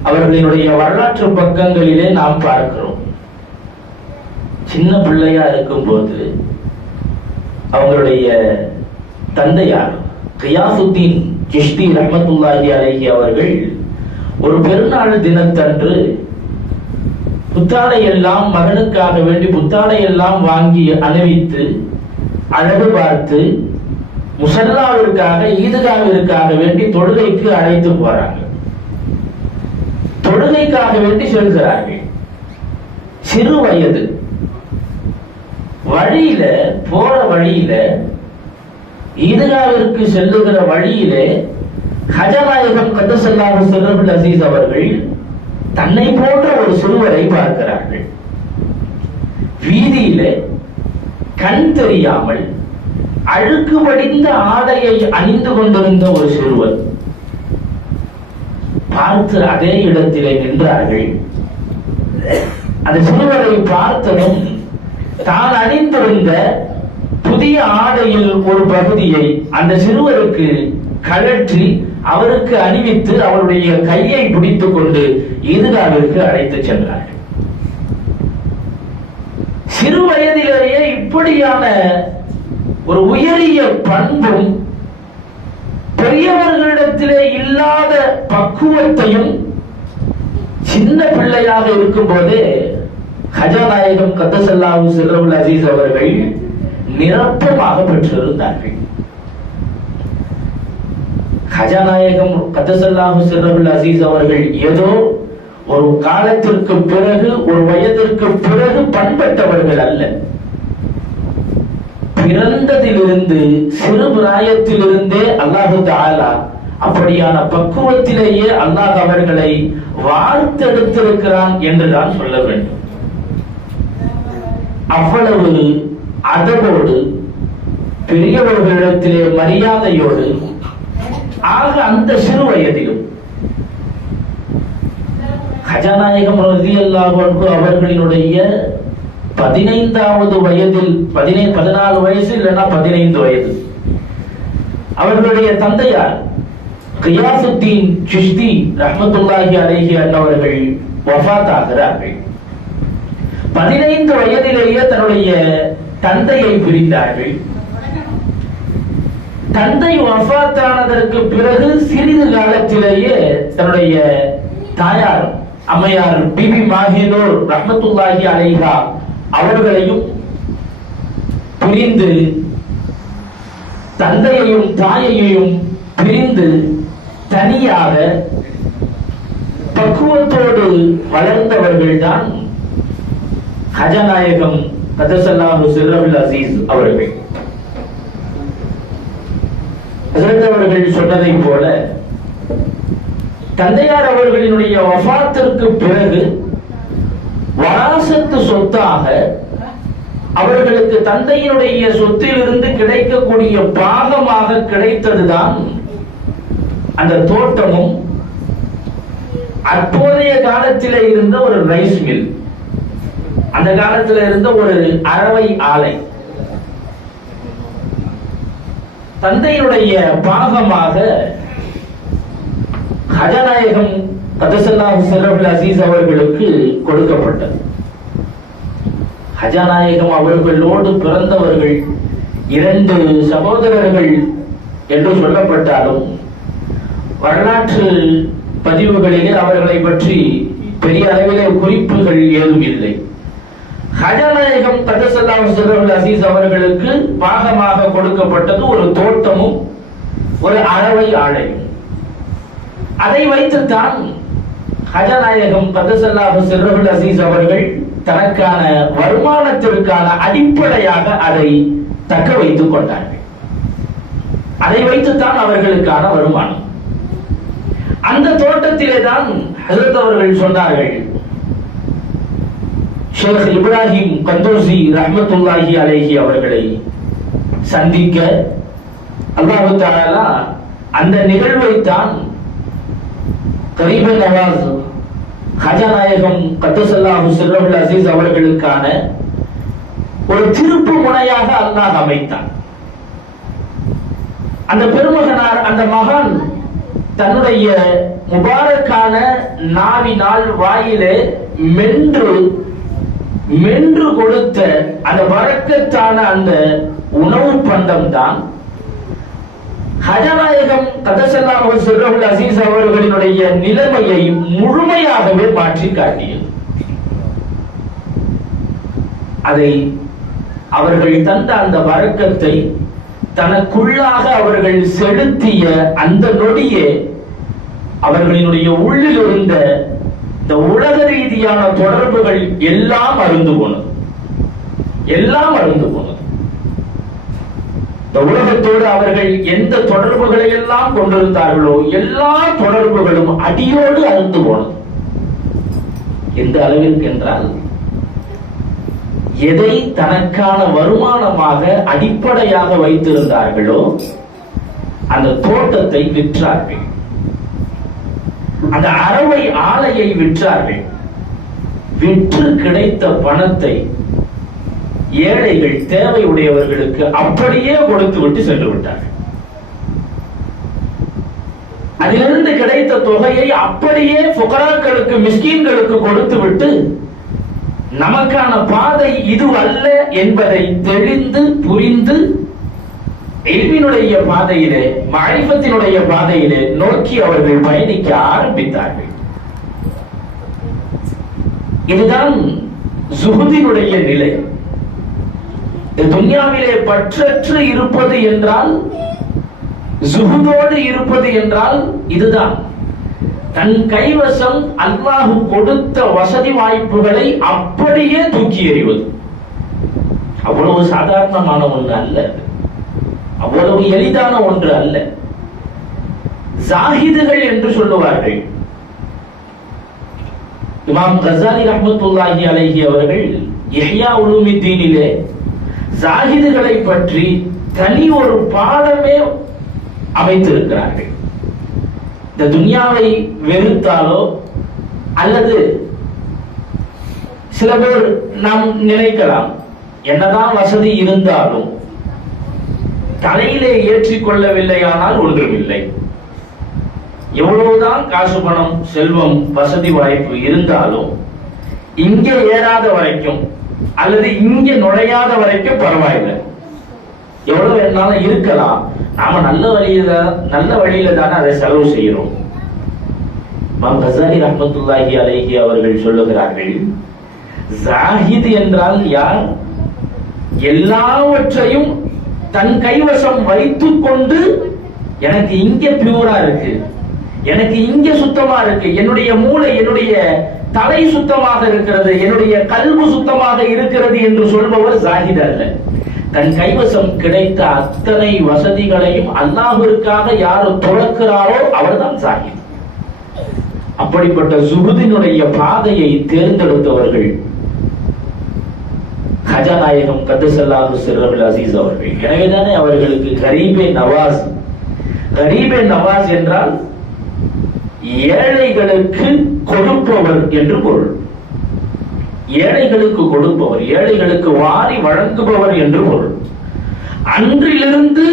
அவர்களினுடைய வரலாற்று பக்கங்களிலே நாம் பார்க்கிறோம். சின்ன பிள்ளையா இருக்கும்போது அவங்களுடைய தந்தையார் ரியாசுத்தீன் சிஷ்தி ரஹ்மத்துல்லாஹி அலைஹி அவர்கள் ஒரு பெருநாள் தினத்தன்று புத்தாடை எல்லாம் மகனுக்காக வேண்டி புத்தாடை எல்லாம் வாங்கி அணிவித்து அழகு பார்த்து முசல்லாவிற்காக ஈதுகாவிற்காக வேண்டி தொழுகைக்கு அழைத்து போறாங்க. தொழுகைக்காக வேண்டி செல்கிறார்கள். சிறு வயது. வழியில போற வழியில ஈதுகாவிற்கு செல்லுகிற வழியிலே ஹஜா நாயகம் கதஸல்லாஹு சிர்ரஹுல் அஸீஸ் அவர்கள் தன்னை போன்ற ஒரு சிறுவரை பார்க்கிறார்கள். வீதியில கண் தெரியாமல் அழுக்கு வடிந்த ஆடையை அணிந்து கொண்டிருந்த ஒரு சிறுவர். பார்த்து அதே இடத்திலே நின்றார்கள். அந்த சிறுவரை பார்த்ததும் தான் அணிந்திருந்த புதிய ஆடையில் ஒரு பகுதியை அந்த சிறுவருக்கு கழற்றி அவருக்கு அணிவித்து அவருடைய கையை பிடித்துக் கொண்டு ஈதுகாவிற்கு அழைத்து சென்றார்கள். சிறு வயதிலேயே இப்படியான ஒரு உயரிய பண்பும் பெரியவர்களிடத்திலே இல்லாத பக்குவத்தையும் சின்ன பிள்ளையாக இருக்கும் போதே ஹஜாநாயகம் கத்தசல்லாஹு சிர்ருல் அசீஸ் அவர்கள் நிரப்பமாக பெற்றிருந்தார்கள். ஹஜாநாயகம் கத்தசல்லாஹு சிர்ருல் அசீஸ் அவர்கள் ஏதோ ஒரு காலத்திற்கு பிறகு ஒரு வயதிற்கு பிறகு பண்பட்டவர்கள் அல்ல. பிறந்ததிலிருந்து சிறு பிராயத்திலிருந்தே அல்லாஹு தஆலா அப்படியான பக்குவத்திலேயே அல்லாஹ் அவர்களை வார்த்தெடுத்திருக்கிறான் என்றுதான் சொல்ல வேண்டும். அவ்வளவு அதவோடு பெரியவர்களிடத்திலே மரியாதையோடு ஆக அந்த சிறு வயதிலும் ஹஜாநாயகம் ரலியல்லாஹு அன்ஹு அவர்களினுடைய 15வது வயதில் 14 வயசு இல்லைன்னா 15 வயது அவர்களுடைய தந்தையார் கியாசுத்தீன் சிஷ்தி ரஹ்மத்துல்லாஹி அலைஹி அன்னவர்கள் வஃபாத் ஆகிறார்கள். 15 வயதிலேயே தன்னுடைய தந்தையை பிரிந்தார்கள். தந்தை வஃபாத்தானதற்கு பிறகு சிறிது காலத்திலேயே தன்னுடைய தாயார் அம்மையார் பிபி மாஹினூர் ரஹ்மத்துல்லாஹி அலைஹா அவர்களையும் பிரிந்து தந்தையையும் தாயையும் பிரிந்து தனியாக பக்குவத்தோடு வளர்ந்தவர்கள் தான் ஹஜாநாயகம் கதசல்லாஹு சிர்ருல் அசீஸ் அவர்கள். அவர்கள் சொன்னதை போல தந்தையார் அவர்களினுடைய வஃபாத்திற்கு பிறகு வராசத்து சொத்தாக அவர்களுக்கு தந்தையினுடைய சொத்திலிருந்து கிடைக்கக்கூடிய பாகமாக கிடைத்ததுதான் அந்த தோட்டமும் அப்போதைய காலத்திலே இருந்த ஒரு ரைஸ் மில், அந்த காலத்தில் இருந்த ஒரு அரவை ஆலை. தந்தையினுடைய பாகமாக ஹஜாநாயகம் கதசல்லாஹு சிர்ருல் அசீஸ் அவர்களுக்கு கொடுக்கப்பட்டது. ஹஜாநாயகம் அவர்களோடு பிறந்தவர்கள் 2 சகோதரர்கள் என்று சொல்லப்பட்டாலும் வரலாற்று பதிவுகளிலே அவர்களை பற்றி பெரிய அளவிலே குறிப்புகள் ஏதும் இல்லை. ஹஜாநாயகம் கதசல்லாஹு சிர்ருல் அசீஸ் அவர்களுக்கு பாகமாக கொடுக்கப்பட்டது ஒரு தோட்டமும் ஒரு அரவை ஆலையும். அதை வைத்துத்தான் ஹஜாநாயகம் கதசல்லாஹு சிர்ருல் அசீஸ் அவர்கள் தனக்கான வருமானத்திற்கான அடிப்படையாக அதை தக்க வைத்துக் கொண்டார்கள். அதை வைத்துத்தான் அவர்களுக்கான வருமானம். அந்த தோட்டத்திலே தான் ஹஜ்ரத் அவர்கள் சொன்னார்கள், ஷேக் இப்ராஹிம் கந்தூசி ரஹ்மத்துல்லாஹி அலைஹி அவர்களை சந்திக்க அல்லாஹ் தஆலா அந்த நிகழ்வை தான் கரீபே நவாஸ் ஹஜாநாயகம் கத்தசல்லாஹு சிர்ருல் அசீஸ் அவர்களுக்கான ஒரு திருப்பு முனையாக அல்லாஹ் அமைத்தான். அந்த பெருமகனார், அந்த மகன் தன்னுடைய முபாரக்கான நாவினால் வாயிலே மென்று கொடுத்த அந்த வரக்கத்தான அந்த உணவு பண்டம் தான் ஹஜாநாயகம் கதசல்லாஹு சிர்ருல் அசீஸ் அவர்களினுடைய நிலைமையை முழுமையாகவே மாற்றி காட்டியது. அதை அவர்கள் தந்த அந்த வரக்கத்தை தனக்குள்ளாக அவர்கள் செலுத்திய அந்த நொடியே அவர்களினுடைய உள்ளில் இருந்த இந்த உலக ரீதியான தொடர்புகள் எல்லாம் அருந்து போனது. இந்த உலகத்தோடு அவர்கள் எந்த தொடர்புகளை எல்லாம் கொண்டிருந்தார்களோ எல்லா தொடர்புகளும் அடியோடு அருந்து போனது. எந்த அளவிற்கு என்றால், எதை தனக்கான வருமானமாக அடிப்படையாக வைத்திருந்தார்களோ அந்த தோட்டத்தை விற்றார்கள், அந்த அரவை ஆலையை விற்றார்கள். விற்று கிடைத்த பணத்தை ஏழைகள் தேவை உடையவர்களுக்கு அப்படியே கொடுத்து விட்டு சென்று விட்டார்கள். அதிலிருந்து கிடைத்த தொகையை அப்படியே ஃபுகராக்களுக்கு மிஸ்கீன்களுக்கு கொடுத்து விட்டு நமக்கான பாதை இது அல்ல என்பதை தெளிந்து புரிந்து இல்மினுடைய பாதையிலே, மஅரிஃபத்தினுடைய பாதையிலே நோக்கி அவர்கள் பயணிக்க ஆரம்பித்தார்கள். இதுதான் சுஹுதினுடைய நிலை. துன்யாவிலே பற்றற்று இருப்பது என்றால், சுஹுதோடு இருப்பது என்றால் இதுதான். தன் கைவசம் அல்லாஹ் கொடுத்த வசதி வாய்ப்புகளை அப்படியே தூக்கி எறிவது. அவ்வளவு சாதாரணமான ஒன்று அல்ல, அவ்வளவு எளிதான ஒன்று அல்ல. ஜாஹிதுகள் என்று சொல்லுவார்கள். இமாம் கஸாலி ரஹ்மத்துல்லாஹி அலைஹி அவர்கள் இஹ்யா உலூமித்தீனிலே ஜாஹிதுகளை பற்றி தனி ஒரு பாடமே அமைத்திருக்கிறார்கள். இந்த துன்யாவை வெறுத்தாலோ அல்லது சில பேர் நாம் நினைக்கலாம், என்னதான் வசதி இருந்தாலும் தலையிலே ஏற்றிக்கொள்ளவில்லையானால் ஒன்றுமில்லை. எவ்வளவுதான் காசு பணம் செல்வம் வசதி வாய்ப்பு இருந்தாலும் இங்கே ஏறாத வரைக்கும் அல்லது இங்கே நுழையாத வரைக்கும் பரவாயில்லை, எவ்வளவு வேணாலும் இருக்கலாம், நாம நல்ல வழியில தானே அதை செலவு செய்யறோம். இமாம் கஸாலி ரஹ்மத்துல்லாஹி அலைஹி அவர்கள் சொல்லுகிறார்கள், ஜாஹித் என்றால் யார்? எல்லாவற்றையும் தன் கைவசம் வைத்துக் கொண்டு எனக்கு இங்க பியூரா இருக்கு, எனக்கு இங்க சுத்தமா இருக்கு, என்னுடைய மூளை என்னுடைய தலை சுத்தமாக இருக்கிறது, என்னுடைய கல்வு சுத்தமாக இருக்கிறது என்று சொல்பவர் ஜாஹித் அல்ல. தன் கைவசம் கிடைத்த அத்தனை வசதிகளையும் அல்லாஹ்விற்காக யார் துறக்கிறாரோ அவர்தான் ஜாஹித். அப்படிப்பட்ட சுஹுதினுடைய பாதையை தேர்ந்தெடுத்தவர்கள் ஹஜா நாயகம் கத்தஸல்லாஹு சிர்ரஹுல் அஸீஸ் அவர்கள். எனவேதானே அவர்களுக்கு கரீபே நவாஸ், கரீபே நவாஸ் என்றால் ஏழைகளுக்கு கொடுப்பவர் என்று பொருள். ஏழைகளுக்கு கொடுப்பவர், ஏழைகளுக்கு வாரி வழங்குபவர் என்று பொருள். அன்றிலிருந்து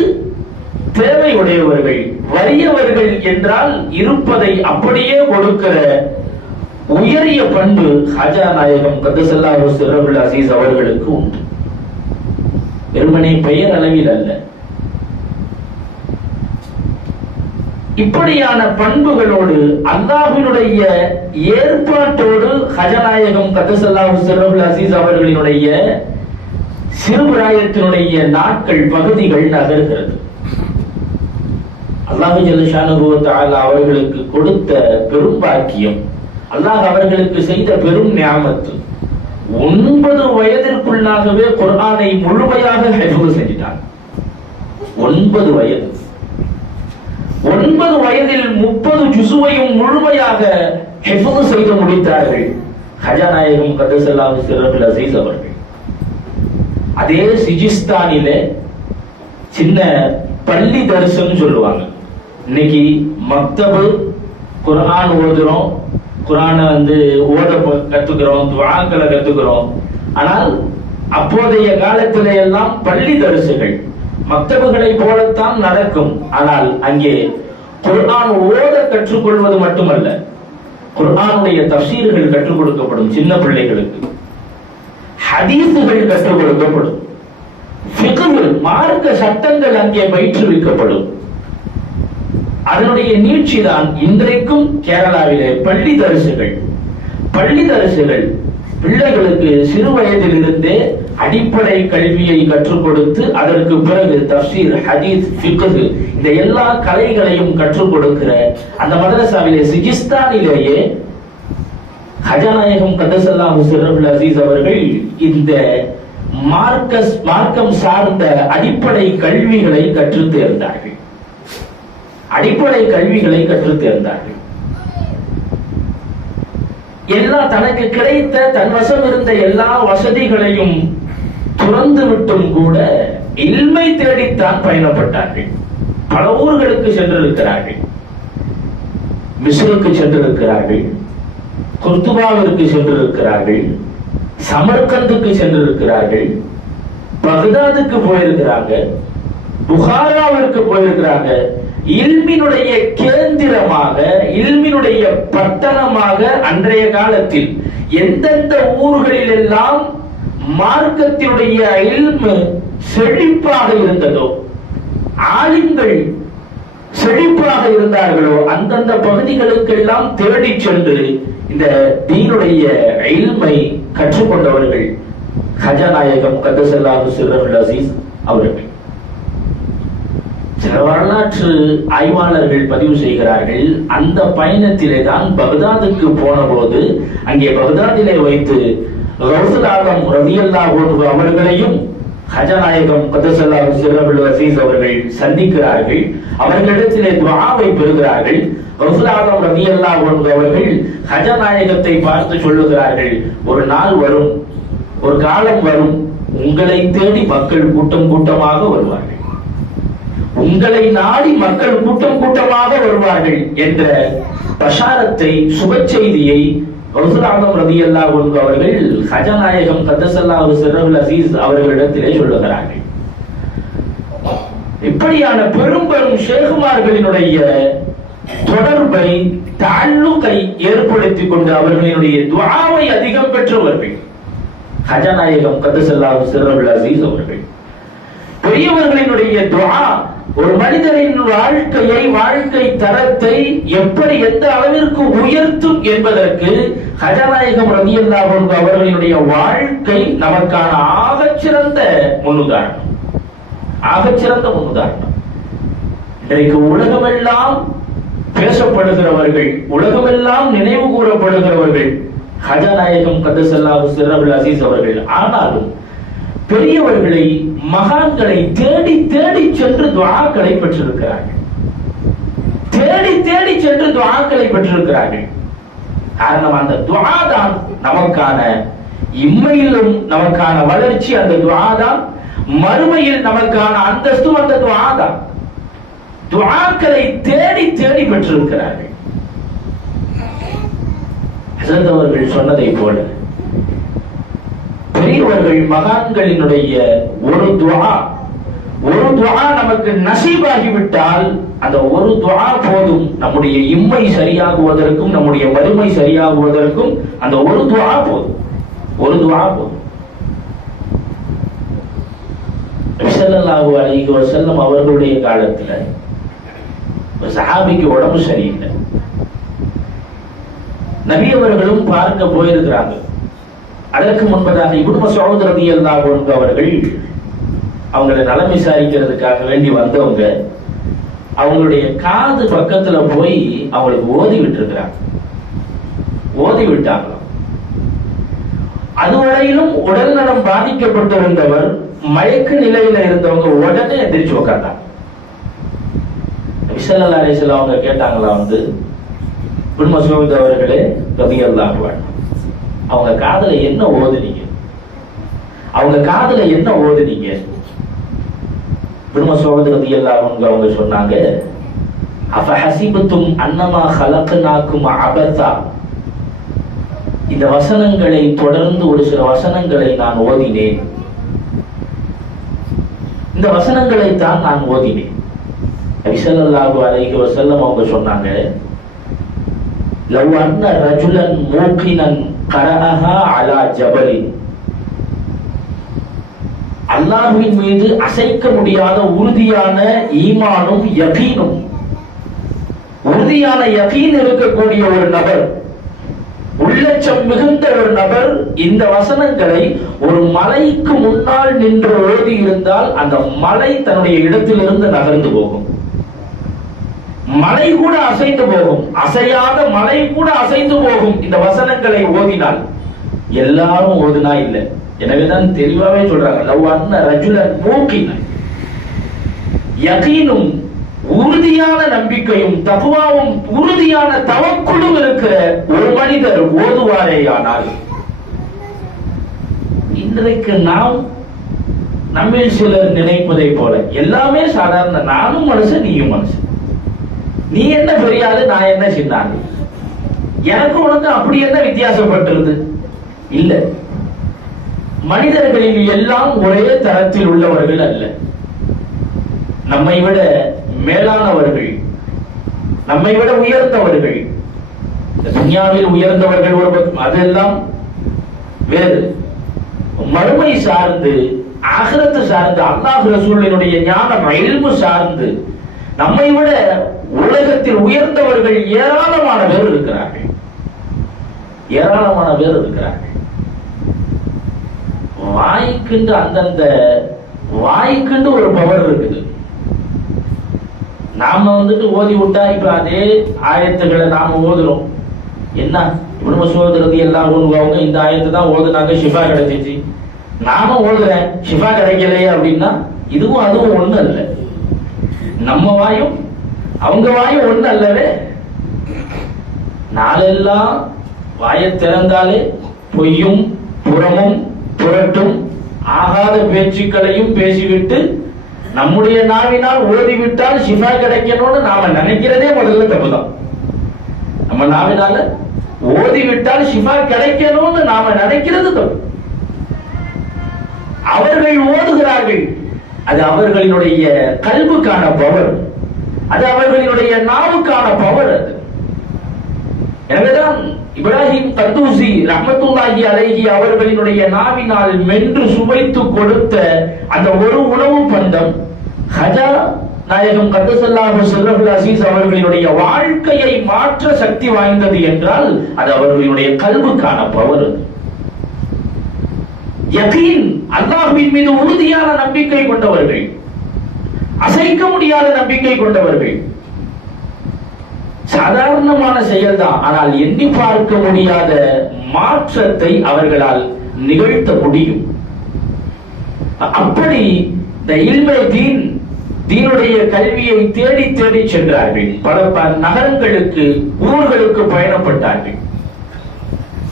தேவையுடையவர்கள், வறியவர்கள் என்றால் இருப்பதை அப்படியே கொடுக்கிற உயரிய பண்பு ஹஜா நாயகம் கத்தஸல்லாஹு சிர்ரஹுல் அஸீஸ் அவர்களுக்கு உண்டு. வெறுமனே பெயர் அளவில் அல்ல, இப்படியான பண்புகளோடு அல்லாஹ்வினுடைய ஏற்பாட்டோடு ஹஜா நாயகம் கத்தஸல்லாஹு சிர்ரஹுல் அஸீஸ் அவர்களினுடைய சிறுபிராயத்தினுடைய நாட்கள் பகுதிகள் நகர்கிறது. அல்லாஹ் ஜல்ல ஷானஹு வ தஆலா அவர்களுக்கு கொடுத்த பெரும் பாக்கியம், அல்லாஹ் அவர்களுக்கு செய்த பெரும் நியாமத்து. 9 வயதிற்குள்ளாகவே குர்ஆனை முழுமையாக ஹிஃப்ஸ் செஞ்சிட்டாங்க. 9 வயது, 9 வயதில் 30 ஜுஸுவையும் முழுமையாக ஹிஃப்ஸ் செய்து முடித்தார்கள் ஹஜா நாயகம் கத்தஸல்லாஹு சிர்ரஹுல் அஸீஸ் அவர்கள். அதே சிஜிஸ்தானிலே சின்ன பள்ளி தரிசனம் சொல்லுவாங்க. இன்னைக்கு மக்தபு குர்ஆன் ஓதுறோம், குர்ஆனை ஓத கத்துக்கிறோம், துஆக்களை கத்துக்கிறோம். ஆனால் அப்போதைய காலத்திலே எல்லாம் பள்ளி தரிசுகள் மக்தபுகளை போலத்தான் நடக்கும். ஆனால் அங்கே குர்ஆன் ஓத கற்றுக்கொள்வது மட்டுமல்ல, குர்ஆனுடைய தஃசீர்கள் கற்றுக் கொடுக்கப்படும். சின்ன பிள்ளைகளுக்கு ஹதீஸுகள் கற்றுக் கொடுக்கப்படும். ஃபிக்ஹ் மார்க்க சட்டங்கள் அங்கே பயிற்றுவிக்கப்படும். அதனுடைய நீட்சிதான் இன்றைக்கும் கேரளாவிலே பள்ளி தரிசுகள். பள்ளி தரிசுகள் பிள்ளைகளுக்கு சிறு வயதில் இருந்தே அடிப்படை கல்வியை கற்றுக் கொடுத்து அதற்கு பிறகு தஃசீர், ஹதீஸ், ஃபிக்ஹ் இந்த எல்லா கலைகளையும் கற்றுக் கொடுக்கிற அந்த மதரசாவிலே சிஜிஸ்தானிலேயே ஹஜா நாயகம் கத்தஸல்லாஹு சிர்ரஹுல் அஸீஸ் அவர்கள் இந்த மார்க்கம் சார்ந்த அடிப்படை கல்விகளை கற்றுத் தேர்ந்தார்கள். அடிப்படை கல்விகளை கற்றுத் தேர்ந்தார்கள். எல்லா தனக்கு கிடைத்த தன் வசம் இருந்த எல்லா வசதிகளையும் துறந்து விட்டும் கூட இல்மை தேடித்தான் பயணப்பட்டார்கள். பல ஊர்களுக்கு சென்றிருக்கிறார்கள். மிஸ்ருக்கு சென்றிருக்கிறார்கள், குர்துபாவிற்கு சென்றிருக்கிறார்கள், சமர்கந்துக்கு சென்றிருக்கிறார்கள், பகதாதுக்கு போயிருக்கிறாங்க, புகாராவிற்கு போயிருக்கிறாங்க. இல்மினுடைய கேந்திரமாக, இல்மினுடைய பட்டணமாக அன்றைய காலத்தில் எந்தெந்த ஊர்களில் எல்லாம் மார்க்கத்தினுடைய இல்மு செழிப்பாக இருந்ததோ, ஆலிம்கள் செழிப்பாக இருந்தார்களோ, அந்தந்த பகுதிகளுக்கெல்லாம் தேடி சென்று இந்த தீனுடைய இல்மை கற்றுக்கொண்டவர்கள் ஹஜநாயகம் கத்தஸல்லாஹு சிர்ருல் அஸீஸ் அவர்கள். சில வரலாற்று ஆய்வாளர்கள் பதிவு செய்கிறார்கள், அந்த பயணத்திலே தான் பகதாதுக்கு போன போது அங்கே பகதாதிலே வைத்து கௌசுல் ஆலம் ரலியல்லாஹு அன்ஹு அவர்களையும் ஹஜநாயகம் கத்தஸல்லாஹு சிர்ருல் அஸீஸ் அவர்கள் சந்திக்கிறார்கள். அவர்களிடத்திலே துஆவை பெறுகிறார்கள். கௌசுல் ஆலம் ரலியல்லாஹு அன்ஹு அவர்கள் ஹஜநாயகத்தை பார்த்து சொல்லுகிறார்கள், ஒரு நாள் வரும், ஒரு காலம் வரும், உங்களை தேடி மக்கள் கூட்டம் கூட்டமாக வருவார்கள், உங்களை நாடி மக்கள் கூட்டம் கூட்டமாக வருவார்கள் என்ற பஷாரத்தை, சுப செய்தியை கௌசுல் ஆலம் ரலியல்லாஹு அன்ஹு அவர்கள் ஹஜநாயகம் கத்தஸல்லாஹு சிர்ருல் அஸீஸ் அவர்களிடத்திலே சொல்லுகிறார்கள். இப்படியான பெரும் பெரும் ஷேகுமார்களினுடைய தொடர்பை, தஅல்லுகை ஏற்படுத்திக் கொண்டு அவர்களினுடைய துஆவை அதிகம் பெற்றவர்கள் ஹஜநாயகம் கத்தஸல்லாஹு சிர்ருல் அஸீஸ் அவர்கள். பெரியவர்களினுடைய துஆ ஒரு மனிதனின் வாழ்க்கையை, வாழ்க்கை தரத்தை எப்படி எந்த அளவிற்கு உயர்த்தும் என்பதற்கு ஹஜநாயகம் ரலியல்லாஹு அன்ஹு அவர்களினுடைய வாழ்க்கை நமக்கான ஆகச்சிறந்த முன்னுதாரணம், ஆகச்சிறந்த முன்னுதாரணம். இன்றைக்கு உலகமெல்லாம் பேசப்படுகிறவர்கள், உலகமெல்லாம் நினைவு கூறப்படுகிறவர்கள் ஹஜநாயகம் கத்தஸல்லாஹு சிர்ருல் அஸீஸ் அவர்கள். ஆனாலும் பெரியவர்களை, மகான்களை தேடி தேடி சென்று துஆக்களை பெற்றிருக்கிறார்கள், தேடி தேடி சென்று துஆக்களை பெற்றிருக்கிறார்கள். காரணம், அந்த துஆ தான் நமக்கான இம்மையிலும் நமக்கான வளர்ச்சி, அந்த துஆ தான் மறுமையில் நமக்கான அந்தஸ்து, அந்த துஆ தான். துஆக்களை தேடி தேடி பெற்றிருக்கிறார்கள். ஹஸரத் அவர்கள் சொன்னதை போல பெரியவர்கள், மகான்களினுடைய ஒரு துஆ நமக்கு நசீபாகிவிட்டால் அந்த ஒரு துஆ போதும் நம்முடைய இம்மை சரியாகுவதற்கும், நம்முடைய மறுமை சரியாகுவதற்கும். அந்த ஒரு துஆ போதும், ஒரு துஆ போதும். நபி ஸல்லல்லாஹு அலைஹி வஸல்லம் அவர்களுடைய காலத்துல ஒரு சஹாபிக்கு உடம்பு சரியில்லை. நபி அவர்களும் பார்க்க போயிருக்கிறாங்க. அதற்கு முன்பதாக இப்னு மஸ்ஊத் ரலியல்லாஹு அன்ஹு அவர்கள் அவங்களை நலம் விசாரிக்கிறதுக்காக வேண்டி வந்தவங்க அவங்களுடைய காது பக்கத்துல போய் அவங்களுக்கு ஓதி விட்டுருக்கிறாங்க, ஓதி விட்டாங்க. அதுவரையிலும் உடல் நலம் பாதிக்கப்பட்டிருந்தவர், மயக்க நிலையில இருந்தவங்க உடனே எந்திரிச்சு உட்கார்ந்தாங்க. நபி ஸல்லல்லாஹு அலைஹி வஸல்லம் அவங்க கேட்டாங்களா, இப்னு மஸ்ஊத் அவர்களே ரலியல்லாஹு அன்ஹு, அவங்க காதுல என்ன ஓதுனீங்க, அவங்க காதுல என்ன ஓதுனீங்க? இப்னு மஸ்ஊத் ரலியல்லாஹு அன்ஹு அவங்க சொன்னாங்க, அஃபஹஸிபதும் அன்னமா ஹலக்னாகும் அபஸா. இந்த வசனங்களை தொடர்ந்து ஒரு சில வசனங்களை நான் ஓதினேன், இந்த வசனங்களை தான் நான் ஓதினேன். நபி ஸல்லல்லாஹு அலைஹி வஸல்லம் அவங்க சொன்னாங்க, லவ் அன்ன ரஜுலன் மூகினன் கரஹா அலா ஜபலின். அல்லாஹ்வின் மீது அசைக்க முடியாத உறுதியான ஈமானும் யகீனும், உறுதியான யகீன் இருக்கக்கூடிய ஒரு நபர், உள்ளச்சம் மிகுந்த ஒரு நபர் இந்த வசனங்களை ஒரு மலைக்கு முன்னால் நின்று ஓதி இருந்தால் அந்த மலை தன்னுடைய இடத்திலிருந்து நகர்ந்து போகும், மலை கூட அசைந்து போகும், அசையாத மலை கூட அசைந்து போகும் இந்த வசனங்களை ஓதினால். எல்லாரும் ஓதுனா இல்லை. எனவேதான் தெளிவாவே சொல்றாங்க, லவ் அன்ன ரஜுலன் மூகினன், யகீனும் உறுதியான நம்பிக்கையும் தக்வாவும் உறுதியான தவக்குலும் இருக்கிற ஒரு மனிதர் ஓதுவாரேயானால். இன்றைக்கு நாம் நம்மில் சிலர் நினைப்பதை போல எல்லாமே சாதாரண, நானும் மனுஷன் நீயும் மனுஷன், நீ என்ன பெரியாது நான் என்ன சின்னாரு, எனக்கு உனக்கு அப்படி என்ன வித்தியாசப்பட்டிருது? இல்ல, மனிதர்களில் எல்லாம் ஒரே தரத்தில் உள்ளவர்கள் அல்ல. நம்மை விட மேலானவர்கள், நம்மை விட உயர்ந்தவர்கள், துன்யாவில் உயர்ந்தவர்கள் ஒரு அதெல்லாம் வேறு. மறுமை சார்ந்து, ஆகிரத்து சார்ந்து, அல்லாஹ் ரசூலினுடைய ஞானம் இல்மு சார்ந்து நம்மை விட உலகத்தில் உயர்ந்தவர்கள் ஏராளமான பேர் இருக்கிறார்கள். ஏராளமான பேர் இருக்கிறார்கள். வாய்க்குண்டு அந்தந்த வாய்க்குண்டு ஒரு பவர் இருக்குது. நாம ஓதி விட்டா இப்ப அதே ஆயத்துக்களை நாம ஓதுறோம். என்ன இப்னு மஸ்ஊத் ரலியல்லாஹு அன்ஹு அவங்க இந்த ஆயத்தை தான் ஓதுனாங்க, ஷிஃபா கிடைச்சிச்சு. நாம ஓதுறேன், ஷிஃபா கிடைக்கலையே அப்படின்னா இதுவும் அதுவும் ஒண்ணு அல்ல. நம்ம வாயும் அவங்க வாயும் ஒண்ணு அல்லவே. நாளெல்லாம் வாயை திறந்தாலே பொய்யும் புறமும் புரட்டும் ஆகாத பேச்சுக்களையும் பேசிவிட்டு நம்முடைய நாவினால் ஓதிவிட்டால் ஷிஃபா கிடைக்கணும்னு நாம நினைக்கிறதே முதல்ல தப்புதான். நம்ம நாவினால ஓதிவிட்டால் ஷிஃபா கிடைக்கணும்னு நாம நினைக்கிறது தப்பு. அவர்கள் ஓதுகிறார்கள், அது அவர்களினுடைய கல்புக்கான பவர், அது அவர்களினுடைய நாவுக்கான பவர். அது எனவேதான் இப்ராஹிம் கத்தூசி ரஹ்மத்துல்லாஹி அலைஹி அவர்களினுடைய நாவினால் மென்று சுவைத்து கொடுத்த அந்த ஒரு உணவு பண்டம் ஹஜா நாயகம் கத்தஸல்லாஹு சிர்ரஹுல் அஸீஸ் அவர்களினுடைய வாழ்க்கையை மாற்ற சக்தி வாய்ந்தது என்றால் அது அவர்களுடைய கல்புக்கான பவர். யகீன், அல்லாஹ்வின் மீது உறுதியான நம்பிக்கை கொண்டவர்கள், அசைக்க முடியாத நம்பிக்கை கொண்டவர்கள். சாதாரணமான செயல்தான், ஆனால் எண்ணி பார்க்க முடியாத மாற்றத்தை அவர்களால் நிகழ்த்த முடியும். அப்படி இந்த இல்மை தீன், தீனுடைய கல்வியை தேடி தேடி சென்றார்கள். பல நகரங்களுக்கு, ஊர்களுக்கு பயணப்பட்டார்கள்.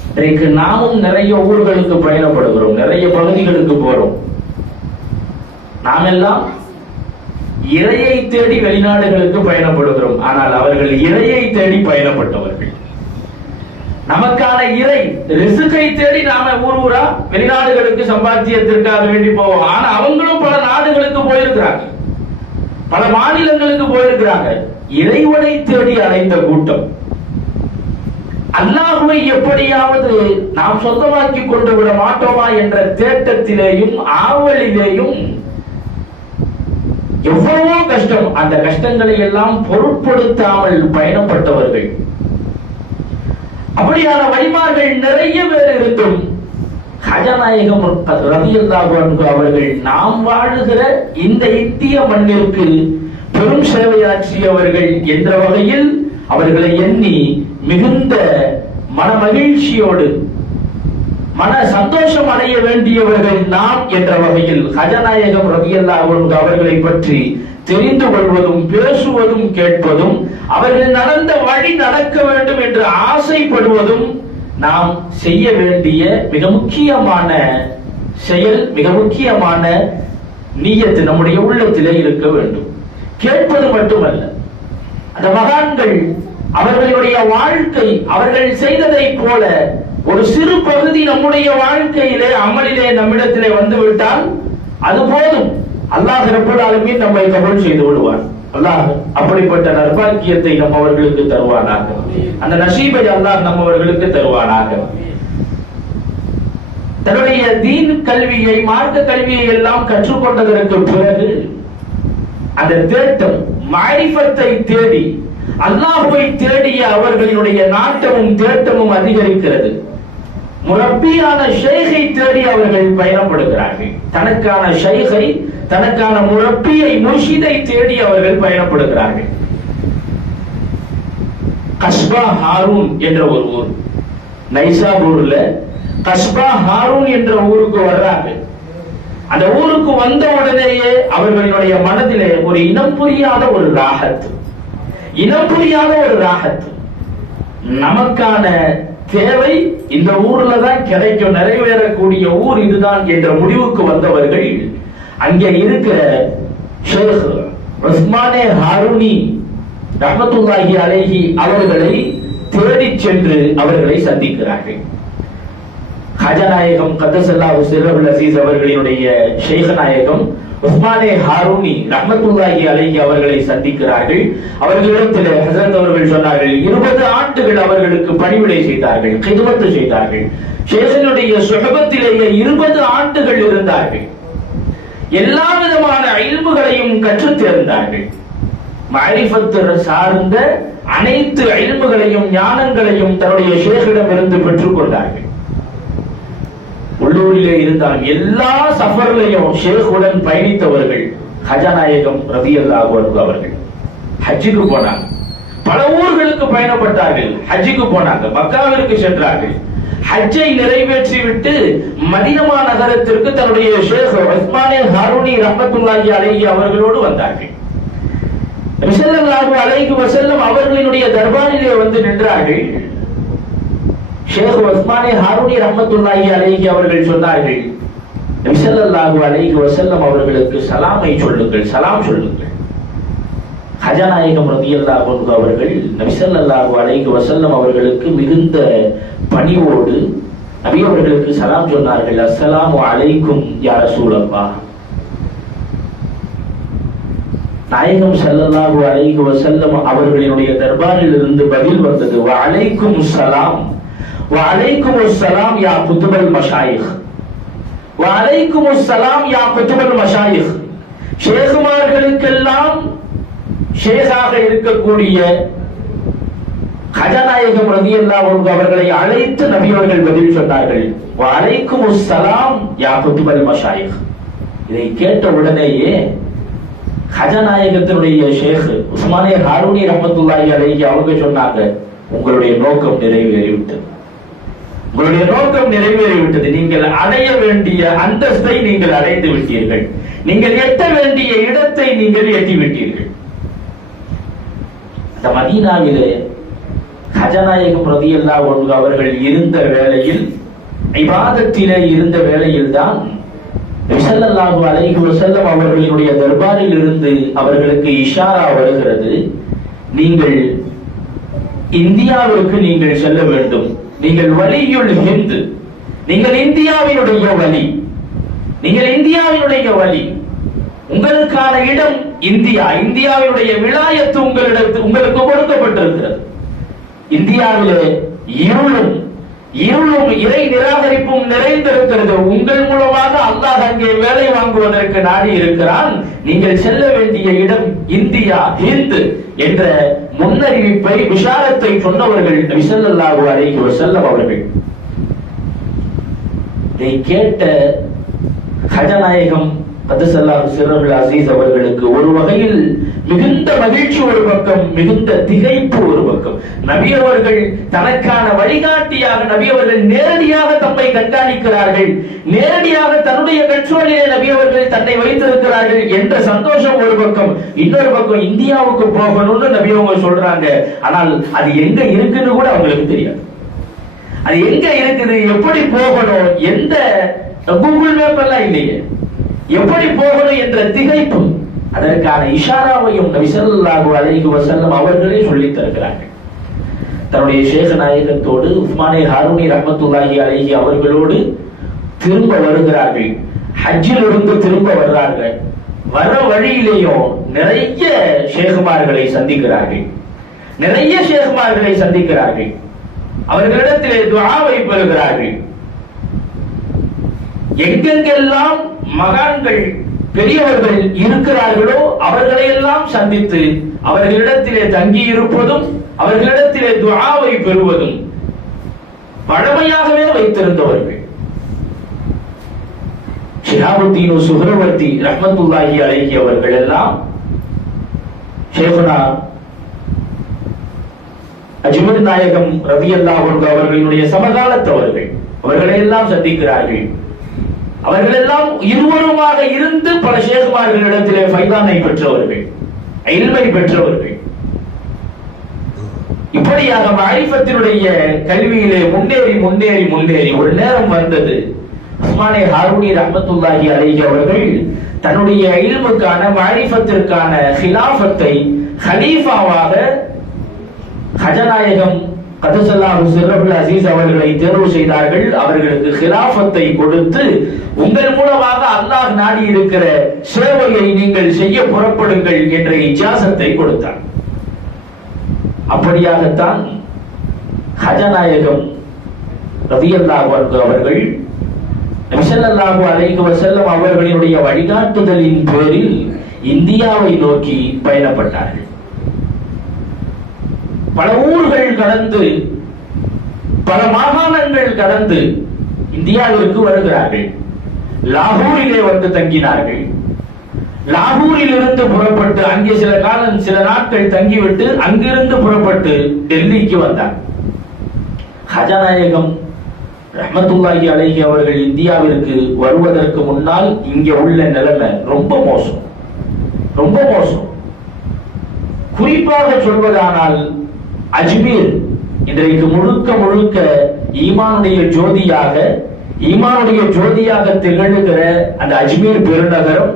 இன்றைக்கு நாமும் நிறைய ஊர்களுக்கு பயணப்படுகிறோம், நிறைய பகுதிகளுக்கு போறோம். நாம் எல்லாம் இறையை தேடி வெளிநாடுகளுக்கு பயணப்படுகிறோம். ஆனால் அவர்கள் இறையை தேடி பயணப்பட்டவர்கள். நமக்கான இறை ரிசுக்கை தேடி நாம ஊர் ஊரா வெளிநாடுகளுக்கு சம்பாத்தியத்திற்காக வேண்டி போவோம். ஆனா அவங்களும் பல நாடுகளுக்கு போயிருக்கிறாங்க, பல மாநிலங்களுக்கு போயிருக்கிறாங்க. இறைவனை தேடி அலைந்த கூட்டம். அல்லாஹ்வை எப்படியாவது நாம் சொந்தமாக்கி கொண்டு விட மாட்டோமா என்ற தேட்டத்திலேயும் ஆவலிலேயும் எவ்வளவோ கஷ்டம், அந்த கஷ்டங்களை எல்லாம் பொருட்படுத்தாமல் பயணப்பட்டவர்கள். அப்படியான வழிமார்கள் நிறைய பேர் இருந்தும் ஹஜா நாயகம் ரலியல்லாஹு அன்ஹு அவர்கள் நாம் வாழுகிற இந்த இந்திய மண்ணிற்கு பெரும் சேவையாற்றியவர்கள் என்ற வகையில் அவர்களை எண்ணி மிகுந்த மன மகிழ்ச்சியோடு மன சந்தோஷம் அடைய வேண்டியவர்கள் நாம் என்ற வகையில் ஹஜா நாயகம் ரலியல்லாஹு அன்ஹு அவர்களை பற்றி தெரிந்து கொள்வதும் பேசுவதும் கேட்பதும் அவர்கள் நடந்த வழி நடக்க வேண்டும் என்று ஆசைப்படுவதும் நாம் செய்ய வேண்டிய மிக முக்கியமான செயல், மிக முக்கியமான நியத்து நம்முடைய உள்ளத்திலே இருக்க வேண்டும். கேட்பது மட்டுமல்ல, அந்த மகான்கள் அவர்களுடைய வாழ்க்கை அவர்கள் செய்ததை போல ஒரு சிறு பகுதி நம்முடைய வாழ்க்கையிலே அமலிலே நம்மிடத்திலே வந்து விட்டால் அது போதும். அல்லாஹ் ரப்பல் ஆலமீன் நம்மை கபூல் செய்து விடுவார். அல்லாஹ் அப்படிப்பட்ட நற்பாக்கியத்தை நம்ம அவர்களுக்கு தருவானாக. அந்த நசீபை அல்லாஹ் நம்ம அவர்களுக்கு தருவானாக. தன்னுடைய தீன் கல்வியை, மார்க்க கல்வியை எல்லாம் கற்றுக்கொண்டதற்கு பிறகு அந்த தேட்டம் மாரிஃபத்தை தேடி அல்லாஹ்வை தேடிய அவர்களுடைய நாட்டமும் தேட்டமும் அதிகரிக்கிறது. முரப்பியான ஷைகை தேடி அவர்கள் பயணப்படுகிறார்கள். தனக்கான ஷைகை, தனக்கான முரப்பியை, முர்ஷிதை தேடி அவர்கள் பயணப்படுகிறார்கள். கஸ்பா ஹாரூன் என்ற ஒரு ஊர், நைசாபூர்ல கஸ்பா ஹாரூன் என்ற ஊருக்கு வர்றாங்க. அந்த ஊருக்கு வந்த உடனேயே அவர்களுடைய மனதிலே ஒரு இனம் புரியாத ஒரு ராகத், இனம் புரியாத ஒரு ராகத். நமக்கான தேவை இந்த ஊர்ல தான் கிடைக்கும், நிறைவேறக்கூடிய ஊர் இதுதான் என்ற முடிவுக்கு வந்தவர்கள் அங்கே இருக்கிற ஷேக் உஸ்மானே ஹாரூனி ரஹ்மத்துல்லாஹி அலைஹி அவர்களை தேடி சென்று அவர்களை சந்திக்கிறார்கள். ஹஜநாயகம் கத்தசல்லாஹு சிர்ருல் அஸீஸ் அவர்களினுடைய ஷேக் நாயகம் உஸ்மானே ஹாரூனி ரஹ்மத்துல்லாஹி அலைஹி அவர்களை சந்திக்கிறார்கள். அவர்களிடத்தில் ஹஸரத் அவர்கள் சொன்னார்கள், 20 ஆண்டுகள் அவர்களுக்கு பணிவிடை செய்தார்கள், கிதுமத்து செய்தார்கள். ஷேഖினுடைய சுஹபத்திலேயே 20 ஆண்டுகள் இருந்தார்கள். எல்லா விதமான இல்முகளையும் கற்றுத் தேர்ந்தார்கள். மஅரிஃபத் சார்ந்த அனைத்து இல்முகளையும் ஞானங்களையும் தன்னுடைய ஷேഖிடம் இருந்து பெற்றுக் கொண்டார்கள். உள்ளூரிலே இருந்தாலும் எல்லா சஃபர்லையும் ஷேഖுடன் பயணித்தவர்கள் ஹஜநாயகம் ரலியல்லாஹு அன்ஹு அவர்கள். ஹஜ்ஜுக்கு போனாங்க, பல ஊர்களுக்கு பயணப்பட்டார்கள், ஹஜ்ஜுக்கு போனாங்க, மக்காவிற்கு சென்றார்கள். ஹஜ்ஜை நிறைவேற்றிவிட்டு மதீனா நகரத்திற்கு தன்னுடைய ஷேக் உஸ்மானே ஹாரூனி ரஹ்மத்துல்லாஹி அலைஹி அவர்களோடு வந்தார்கள். நபி ஸல்லல்லாஹு அலைஹி வஸல்லம் அவர்களினுடைய தர்பாரிலே வந்து நின்றார்கள். ஷேக் உஸ்மானே ஹாரூனி ரஹ்மத்துல்லாஹி அலைஹி அவர்கள் சொன்னார்கள், நபி ஸல்லல்லாஹு அலைஹி வஸல்லம் அவர்களுக்கு சலாமை சொல்லுங்கள், சலாம் சொல்லுங்கள். ஹஜநாயகம் ரலியல்லாஹு அன்ஹு அவர்கள் நபி ஸல்லல்லாஹு அலைஹி வஸல்லம் அவர்களுக்கு மிகுந்த பணிவோடு நபி அவர்களுக்கு சலாம் சொன்னார்கள். அஸ்ஸலாமு அலைக்கும் யா ரசூலல்லாஹ். நாயகம் ஸல்லல்லாஹு அலைஹி வஸல்லம் அவர்களினுடைய தர்பாரில் இருந்து பதில் வந்தது, வ அலைக்கும் ஸலாம் வ அலைக்கும் ஸலாம் யா குதுபல் மஷாயிக், வ அலைக்கும் ஸலாம் யா குதுபல் மஷாயிக். ஷேகுமார்களுக்கெல்லாம் ஷேகாக இருக்கக்கூடிய ஹஜநாயகம் ரலியல்லாஹு அன்ஹு அவர்களை அழைத்து நபி அவர்கள் பதில் சொன்னார்கள், வ அலைக்கும் ஸலாம் யா குதுபல் மஷாயிக். இதை கேட்ட உடனேயே ஹஜநாயகத்தினுடைய ஷேக் உஸ்மானே ஹாரூனி ரஹ்மத்துல்லாஹி அலைஹி அவங்க சொன்னாங்க, உங்களுடைய நோக்கம் நிறைவேறிவிட்டது, உங்களுடைய நோக்கம் நிறைவேறிவிட்டது. நீங்கள் அடைய வேண்டிய அந்தஸ்தை நீங்கள் அடைந்து விட்டீர்கள், நீங்கள் எட்ட வேண்டிய இடத்தை நீங்கள் எட்டிவிட்டீர்கள். இந்த மதீனாவிலே ஹஜநாயகம் ரலியல்லாஹு அன்ஹு அவர்கள் இருந்த வேளையில், இபாதத்திலே இருந்த வேளையில் தான் நபி ஸல்லல்லாஹு அலைஹி வஸல்லம் அவர்களினுடைய தர்பாரில் இருந்து அவர்களுக்கு இஷாரா வருகிறது, நீங்கள் இந்தியாவிற்கு நீங்கள் செல்ல வேண்டும், நீங்கள் வலியுல் ஹிந்த், நீங்கள் இந்தியாவினுடைய வலி, நீங்கள் இந்தியாவினுடைய வலி, உங்களுக்கான இடம் இந்தியா, இந்தியாவினுடைய விலாயத்து உங்களுக்கு கொடுக்கப்பட்டிருக்கிறது. இந்தியாவிலே இருளும் இறை நிராகரிப்பும் நிறைந்திருக்கிறது. உங்கள் மூலமாக அல்லாஹ் அங்கே வேலை வாங்குவதற்கு நாடி இருக்கிறான். நீங்கள் செல்ல வேண்டிய இடம் இந்தியா, ஹிந்த் என்ற முன்னறிவிப்பை பிஷாரத்தை சொன்னவர்கள் நபி ஸல்லல்லாஹு அலைஹி வஸல்லம் அவர்கள். இதை கேட்ட ஹஜநாயகம் கத்தஸல்லாஹு சிர்ருல் அஸீஸ் அவர்களுக்கு ஒரு வகையில் மிகுந்த மகிழ்ச்சி ஒரு பக்கம், மிகுந்த திகைப்பு ஒரு பக்கம். நபி அவர்கள் தனக்கான வழிகாட்டியாக நபி அவர்கள் நேரடியாக தம்மை கண்காணிக்கிறார்கள், நேரடியாக தன்னுடைய கண்ட்ரோலிலே நபி அவர்கள் தன்னை வைத்திருக்கிறார்கள் என்ற சந்தோஷம் ஒரு பக்கம். இன்னொரு பக்கம் இந்தியாவுக்கு போகணும்னு நபி அவங்க சொல்றாங்க, ஆனால் அது எங்க இருக்குன்னு கூட அவங்களுக்கு தெரியாது. அது எங்க இருக்குது, எப்படி போகணும், எந்த கூகுள் மேப் எல்லாம் இல்லையே, எப்படி போகணும் என்ற திகைப்பு, அதற்கான இஷாராவையும் நபி ஸல்லல்லாஹு அலைஹி வஸல்லம் அவர்களே சொல்லித் தருகிறார்கள். தன்னுடைய ஷேக் நாயகத்தோடு உஸ்மானே ஹாரூனி ரஹ்மத்துல்லாஹி அலைஹி அவர்களோடு திரும்ப வருகிறார்கள். ஹஜ்ஜில் இருந்து திரும்ப வர்றார்கள். வர வழியிலேயும் நிறைய ஷேகுமார்களை சந்திக்கிறார்கள், நிறைய ஷேகுமார்களை சந்திக்கிறார்கள். அவர்களிடத்திலே துஆவை பெறுகிறார்கள். எங்கெங்கெல்லாம் மகான்கள் பெரியவர்கள் இருக்கிறார்களோ அவர்களையெல்லாம் சந்தித்து அவர்களிடத்திலே தங்கி இருப்பதும் அவர்களிடத்திலே துஆவை பெறுவதும் பழமையாகவே வைத்திருந்தவர்கள். ஷிஹாபுத்தீன் சுஹ்ரவர்தி ரஹ்மத்துல்லாஹி அலைஹி அவர்கள் எல்லாம் ஷேகுனா அஜ்மீர் நாயகம் ரலியல்லாஹு அன்ஹு அவர்களுடைய சமகாலத்தவர்கள். அவர்களை எல்லாம் சந்திக்கிறார்கள். அவர்கள் எல்லாம் இருவருமாக இருந்து பல ஷேகுமார்களிடத்திலே ஃபைதானை பெற்றவர்கள், இல்மை பெற்றவர்கள். இப்படியாக மஅரிஃபத்தினுடைய கல்வியிலே முன்னேறி முன்னேறி முன்னேறி ஒரு நேரம் வந்தது, உஸ்மானே ஹாரூனி ரஹ்மத்துல்லாஹி அலைஹி அவர்கள் தன்னுடைய இல்முக்கான மஅரிஃபத்திற்கான ஹிலாஃபத்தை, ஹலீஃபாவாக ஹஜநாயகம் கதஸல்லாஹு சிர்ரஹுல் அஸீஸ் அவர்களை தேர்வு செய்தார்கள். அவர்களுக்கு ஹிலாஃபத்தை கொடுத்து, உங்கள் மூலமாக அல்லாஹ் நாடி இருக்கிற சேவையை நீங்கள் செய்ய புறப்படுங்கள் என்ற இஜாசத்தை கொடுத்தார். அப்படியாகத்தான் ஹஜநாயகம் ரலியல்லாஹு அன்ஹு அவர்கள் நபி ஸல்லல்லாஹு அலைஹி வஸல்லம் அவர்களினுடைய வழிகாட்டுதலின் பேரில் இந்தியாவை நோக்கி பயணப்பட்டார்கள். பல ஊர்கள் கடந்து, பல மாகாணங்கள் கடந்து இந்தியாவிற்கு வருகிறார்கள். லாகூரிலே வந்து தங்கினார்கள். லாகூரில் இருந்து புறப்பட்டு அங்கே சில நாட்கள் தங்கிவிட்டு அங்கிருந்து புறப்பட்டு டெல்லிக்கு வந்தார். ஹஜநாயகம் ரஹ்மத்துல்லாஹி அலைஹி அவர்கள் இந்தியாவிற்கு வருவதற்கு முன்னால் இங்கே உள்ள நிலைமை ரொம்ப மோசம், ரொம்ப மோசம். குறிப்பாக சொல்வதானால் அஜ்மீர் இன்றைக்கு முழுக்க முழுக்க ஈமானுடைய ஜோதியாக திகழ்கிற அந்த அஜ்மீர் பெருநகரம்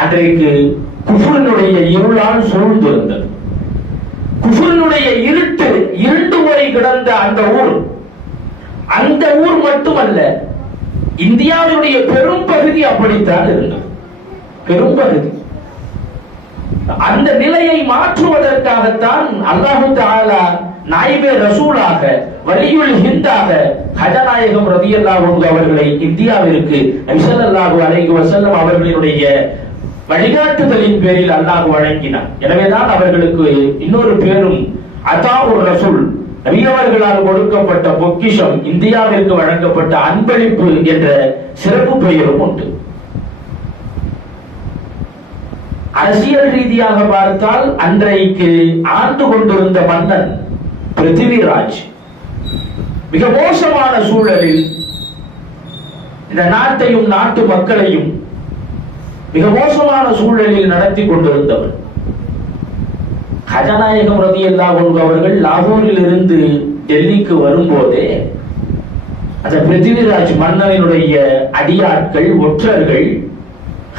அன்றைக்கு குஃப்ரினுடைய இருளால் சூழ்ந்திருந்தது. குஃப்ரினுடைய இருண்டு போய் கிடந்த அந்த ஊர் மட்டுமல்ல, இந்தியாவுடைய பெரும் பகுதி அப்படித்தான் இருந்தது. பெரும் பகுதி. அந்த நிலையை மாற்றுவதற்காகத்தான் அல்லாஹு தஆலா நாயிபே ரசூலாக, வலியுல் ஹிந்தாக ஹஜநாயகம் ரலியல்லாஹு அன்ஹு அவர்களை இந்தியாவிற்கு நபி ஸல்லல்லாஹு அலைஹி வஸல்லம் அவர்களினுடைய வழிகாட்டுதலின் பேரில் அல்லாஹ் வழங்கினார். எனவேதான் அவர்களுக்கு இன்னொரு பேரும் அதாவுர் ரசூல், நபியவர்களால் கொடுக்கப்பட்ட பொக்கிஷம், இந்தியாவிற்கு வழங்கப்பட்ட அன்பளிப்பு என்ற சிறப்பு பெயரும் உண்டு. அரசியல் ரீதியாக பார்த்தால் அன்றைக்கு ஆண்டு கொண்டிருந்த மன்னன் பிருத்திவிராஜ் மிக மோசமான சூழலில் இந்த நாட்டையும் நாட்டு மக்களையும் மிக மோசமான சூழலில் நடத்தி கொண்டிருந்தவர். ஹஜநாயகம் ரலியல்லாஹு அன்ஹு அவர்கள் லாகூரில் இருந்து டெல்லிக்கு வரும்போதே அந்த பிருத்திவிராஜ் மன்னனினுடைய அடியாட்கள், ஒற்றர்கள்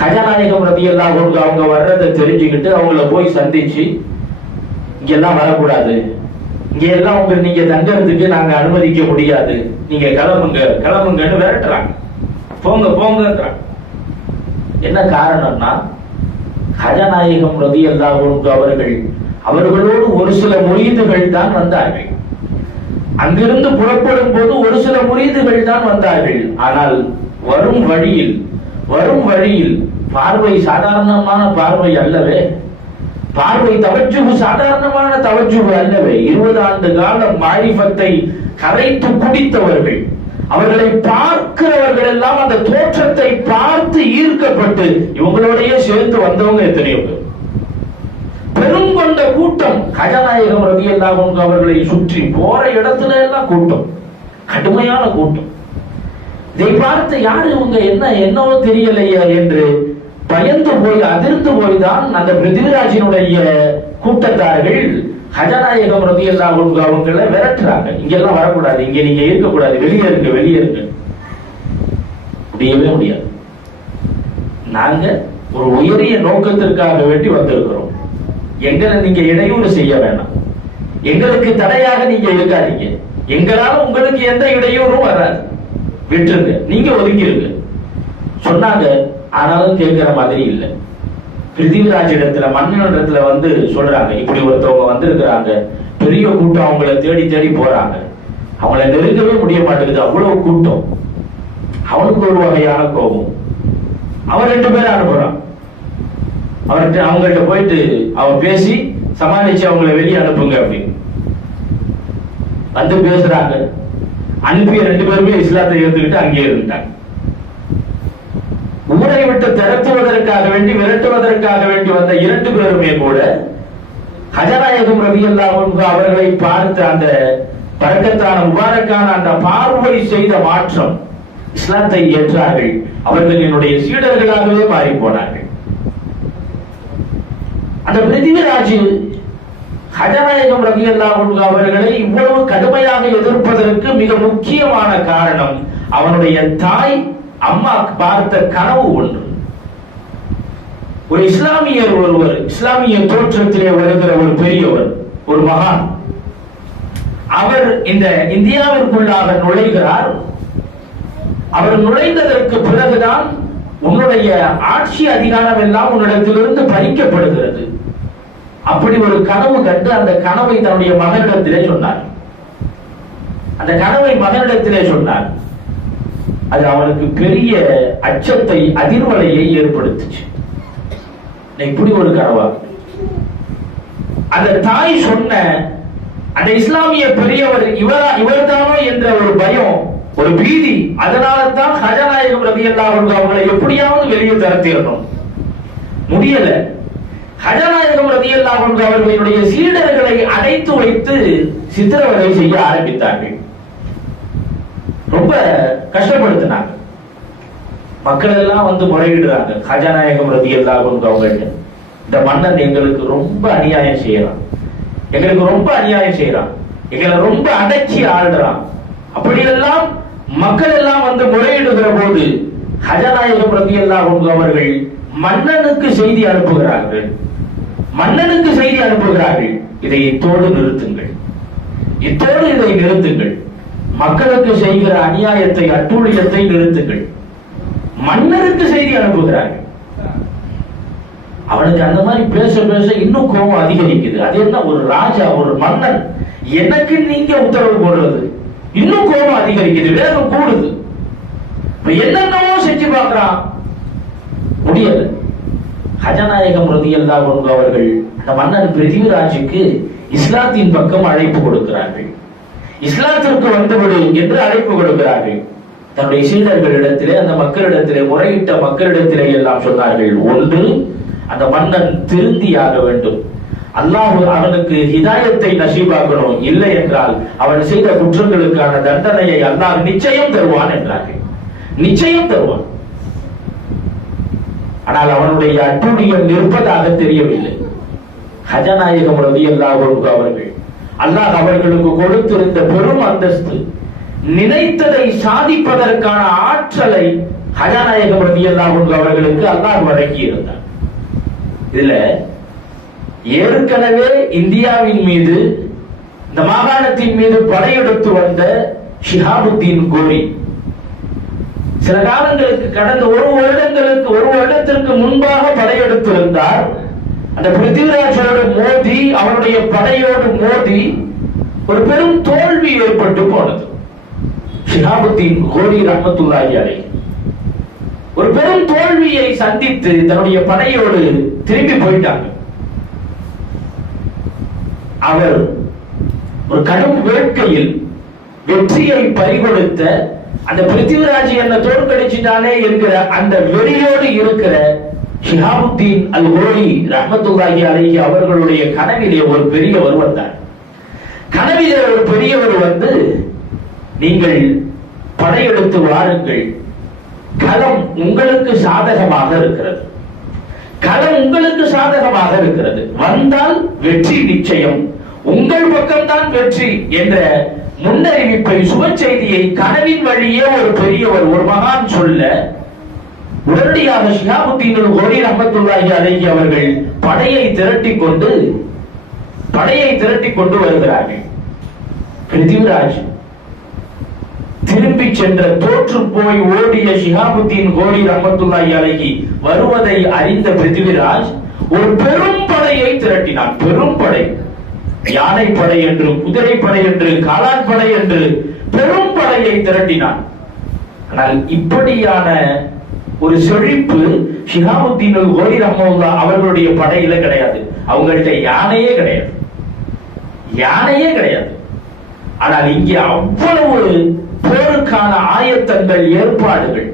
ஹஜநாயகம் ரலியல்லாஹு அன்ஹு அவங்க வர்றதை தெரிஞ்சுக்கிட்டு அவங்கள போய் சந்திச்சு, இங்கெல்லாம் வரக்கூடாது, இங்க எல்லாம் நீங்க தங்கறதுக்கு நாங்க அனுமதிக்க முடியாது, நீங்க கிளம்புங்கன்னு விரட்டுறாங்க. போங்க. என்ன காரணம்னா, ஹஜநாயகம் ரலியல்லாஹு அன்ஹு அவர்களோடு ஒரு சில முரீதுகள் தான் வந்தார்கள். அங்கிருந்து புறப்படும் போது ஒரு சில முரீதுகள் தான் வந்தார்கள். ஆனால் வரும் வழியில் பார்வை சாதாரணமான பார்வை அல்லவே, பார்வை தவஜ்ஜுஹு சாதாரணமான தவஜ்ஜுஹு அல்லவே. 20 ஆண்டு காலம் மாரிஃபத்தை கரைத்து குடித்தவர்கள், அவர்களை பார்க்கிறவர்கள் எல்லாம் அந்த தோற்றத்தை பார்த்து ஈர்க்கப்பட்டு இவங்களோடயே சேர்ந்து வந்தவங்க எத்தனையோ பேர். பெரும் கொண்ட கூட்டம் ஹஜநாயகம் ரலியல்லாஹு அன்ஹு அவர்களை சுற்றி போற இடத்துல எல்லாம் கூட்டம், கடுமையான கூட்டம். இதை பார்த்து யாரு இவங்க, என்னவோ தெரியலையே என்று பயந்து போய் அதிர்ந்து போய்தான் அந்த பிருத்திவிராஜினுடைய கூட்டத்தார்கள் ஹஜநாயகம் ரலியல்லாஹு அன்ஹு அவங்களை விரட்டுறாங்க. இங்கெல்லாம் வரக்கூடாது, இங்க நீங்க இருக்கக்கூடாது, வெளியே இருங்க. முடியவே முடியாது. நாங்க ஒரு உயரிய நோக்கத்திற்காக வேண்டி வந்திருக்கிறோம், எங்களை நீங்க இடையூறு செய்ய வேண்டாம், எங்களுக்கு தடையாக நீங்க இருக்காதீங்க, எங்களால உங்களுக்கு எந்த இடையூறும் வராது, விட்டுருங்க, நீங்க ஒதுங்கிருங்க சொன்னாங்க. ஆனாலும் கேட்கிற மாதிரி இல்லை. பிருத்திவிராஜ் இடத்துல, மன்னனிடத்துல வந்து சொல்றாங்க, இப்படி ஒருத்தவங்க வந்திருக்கிறாங்க, பெரிய கூட்டம் அவங்கள தேடி போறாங்க, அவங்கள நெருங்கவே முடிய மாட்டேங்குது, அவ்வளவு கூட்டம். அவனுக்கு ஒரு வகையான கோபம். அவன் 2 பேரை அனுப்புறான். அவங்கள்ட்ட போயிட்டு அவன் பேசி சமாளிச்சு அவங்களை வெளியே அனுப்புங்க அப்படின்னு வந்து பேசுறாங்க. அனுப்பிய 2 பேருமே இஸ்லாத்தை ஏற்றுக்கிட்டு அங்கே இருந்துட்டாங்க. ஊரை விட்டு திரட்டுவதற்காக வேண்டி, விரட்டுவதற்காக வேண்டி வந்த 2 பேருமே கூட ஹஜநாயகம் ரலியல்லாஹு அன்ஹு அவர்களை பார்த்து அந்த பரக்கத்தான முபாரக்கான அந்த பார்வை செய்த மாற்றம், இஸ்லாத்தை ஏற்றார்கள். அவர்கள் என்னுடைய சீடர்களாகவே மாறி போனார்கள். அந்த பிருத்திவிராஜ் ஹஜநாயகம் ரலியல்லாஹு அன்ஹு அவர்களை இவ்வளவு கடுமையாக எதிர்ப்பதற்கு மிக முக்கியமான காரணம், அவனுடைய தாய் அம்மா பார்த்த கனவு ஒன்று. ஒரு இஸ்லாமிய தோற்றத்திலே வருகிற ஒரு பெரியவர், ஒரு மகான், அவர் இந்த இந்தியாவிற்குள்ளாக நுழைகிறார். அவர் நுழைந்ததற்கு பிறகுதான் உன்னுடைய ஆட்சி அதிகாரம் எல்லாம் உன்னிடத்திலிருந்து பறிக்கப்படுகிறது. அப்படி ஒரு கனவு கண்டு அந்த கனவை தன்னுடைய மகனிடத்திலே சொன்னார். அந்த கனவை மகனிடத்திலே சொன்னார். அது அவனுக்கு பெரிய அச்சத்தை, அதிர்வலையை ஏற்படுத்துச்சு. இப்படி ஒரு கனவா? அந்த தாய் சொன்ன அந்த இஸ்லாமிய பெரியவர் இவர்தானோ என்ற ஒரு பயம், ஒரு பீதி. அதனால தான் ஹஜ்ஜ நாயகம் ரலியல்லாஹு அன்ஹு அவங்களை எப்படியாவது வெளியே தரத்திடணும், முடியல. ஹஜ்ஜ நாயகம் ரலியல்லாஹு அன்ஹு அவர்களுடைய சீடர்களை அடைத்து வைத்து சித்திரவதை செய்ய ஆரம்பித்தார்கள். ரொம்ப கஷ்டப்படுத்தினாங்க. மக்கள் எல்லாம் வந்து முறையிடுறாங்க. ஹஜ்ஜ நாயகம் ரலியல்லாஹு அன்ஹு அவங்கள்ட்ட, இந்த மன்னன் எங்களுக்கு ரொம்ப அநியாயம் செய்யறான், எங்களுக்கு ரொம்ப அநியாயம் செய்யறான், எங்களை ரொம்ப அடக்கி ஆள்றான். அப்படியெல்லாம் மக்கள் எல்லாம் வந்து முறையிடுகிற போது ஹஜ்ஜ நாயகம் ரலியல்லாஹு அன்ஹு அவர்கள் மன்னனுக்கு செய்தி அனுப்புகிறார்கள். மன்னனுக்கு செய்தி அனுப்புகிறார்கள், இதை இத்தோடு நிறுத்துங்கள், இத்தோடு இதை நிறுத்துங்கள், மக்களுக்கு செய்கிற அநியாயத்தை, அட்டூழியத்தை நிறுத்துங்கள். மன்னருக்கு செய்தி அனுப்புகிறார்கள். அவனுக்கு அந்த மாதிரி பேச பேச இன்னும் கோபம் அதிகரிக்குது. அது என்ன, ஒரு ராஜா, ஒரு மன்னன், எனக்கு நீங்க உத்தரவு போடுறது, இன்னும் கோபம் அதிகரிக்குது, வேகம் கூடுது. என்னென்னவோ செஞ்சு பார்க்கிறான், முடியல. ஹஜ்ஜ நாயகம் ரலியல்லாஹு அன்ஹு அவர்கள் அந்த மன்னன் பிருத்திவிராஜுக்கு இஸ்லாத்தின் பக்கம் அழைப்பு கொடுக்கிறார்கள். இஸ்லாத்திற்கு வந்துவிடு என்று அழைப்பு கொடுக்கிறார்கள். தன்னுடைய சீடர்களிடத்திலே, அந்த மக்களிடத்திலே, முறையிட்ட மக்களிடத்திலே எல்லாம் சொன்னார்கள், ஒன்று, அந்த மன்னன் திருந்தியாக வேண்டும், அல்லாஹ் அவனுக்கு ஹிதாயத்தை நசீபாக்கணும், இல்லை என்றால் அவன் செய்த குற்றங்களுக்கான தண்டனையை அல்லாஹ் நிச்சயம் தருவான் என்றார்கள். நிச்சயம் தருவான். ஆனால் அவனுடைய அட்டூழியம் நிற்பதாக தெரியவில்லை. ஹஜ்ஜ நாயகம் ரலியல்லாஹு அன்ஹு அவர்கள், அல்லாஹ் அவர்களுக்கு கொடுத்திருந்த பெரும் அந்தஸ்து, நினைத்ததை சாதிப்பதற்கான ஆற்றலை ஹஜ்ஜ நாயகம் ரலியல்லாஹு அன்ஹு அவர்களுக்கு அல்லாஹ் வழங்கி இருந்தார். இதுல ஏற்கனவே இந்தியாவின் மீது, இந்த மாகாணத்தின் மீது படையெடுத்து வந்த ஷிஹாபுத்தீன் கோரி சில காலங்களுக்கு, கடந்த ஒரு வருடத்திற்கு முன்பாக படையெடுத்திருந்தார். அந்த பிருத்திவிராஜோடு மோதி, அவருடைய படையோடு மோதி ஒரு பெரும் தோல்வி ஏற்பட்டு போனது. ஷிஹாபுத்தீன் கோரி ரஹ்மத்துல்லாஹி அலைஹி ஒரு பெரும் தோல்வியை சந்தித்து தன்னுடைய படையோடு திரும்பி போயிட்டாங்க. அவர் ஒரு கடும் வேட்கையில் வெற்றியை பறிகொடுத்த அந்த பிருத்திவிராஜ் என்ன தோற்கடிச்சிட்டானே என்கிற அந்த வெறியோடு இருக்கிற ஷிஹாபுத்தீன் அல் கோரி ரஹ்மத்துல்லாஹி அலைஹி அவர்களுடைய கனவிலே ஒரு பெரியவர் வந்தார். கனவிலே ஒரு பெரியவர் வந்து, நீங்கள் படையெடுத்து வாருங்கள், களம் உங்களுக்கு சாதகமாக இருக்கிறது, களம் உங்களுக்கு சாதகமாக இருக்கிறது, வந்தால் வெற்றி நிச்சயம், உங்கள் பக்கம்தான் வெற்றி என்ற முன்னறிவிப்பை, சுப செய்தியை கனவின் வழியே ஒரு பெரியவர், ஒரு மகான் சொல்ல, உடனடியாக ஷிஹாபுத்தீன் அல் கோரி ரஹ்மத்துல்லாஹி அலைஹி அவர்கள் படையை திரட்டி கொண்டு வருகிறார்கள். பிருத்திவிராஜ் திரும்பி சென்ற, தோற்று போய் ஓடிய ஷிஹாபுத்தீன் கோரி ரஹ்மத்துல்லாஹி அலைஹி வருவதை அறிந்த பிருத்திவிராஜ் ஒரு பெரும் படையை திரட்டினான். பெரும் படை, யானை படை என்று, குதிரை படை என்று, காலாட் படை என்று பெரும் படையை திரட்டினான். ஆனால் இப்படியான ஒரு செழிப்பு ஷிஹாபுத்தீன் அல் கோரி ரஹ்மத்துல்லாஹி அவர்களுடைய படையில கிடையாது. அவங்கள்ட்ட யானையே கிடையாது, யானையே கிடையாது. ஆனால் இங்கே அவ்வளவு போருக்கான ஆயத்தங்கள், ஏற்பாடுகள்.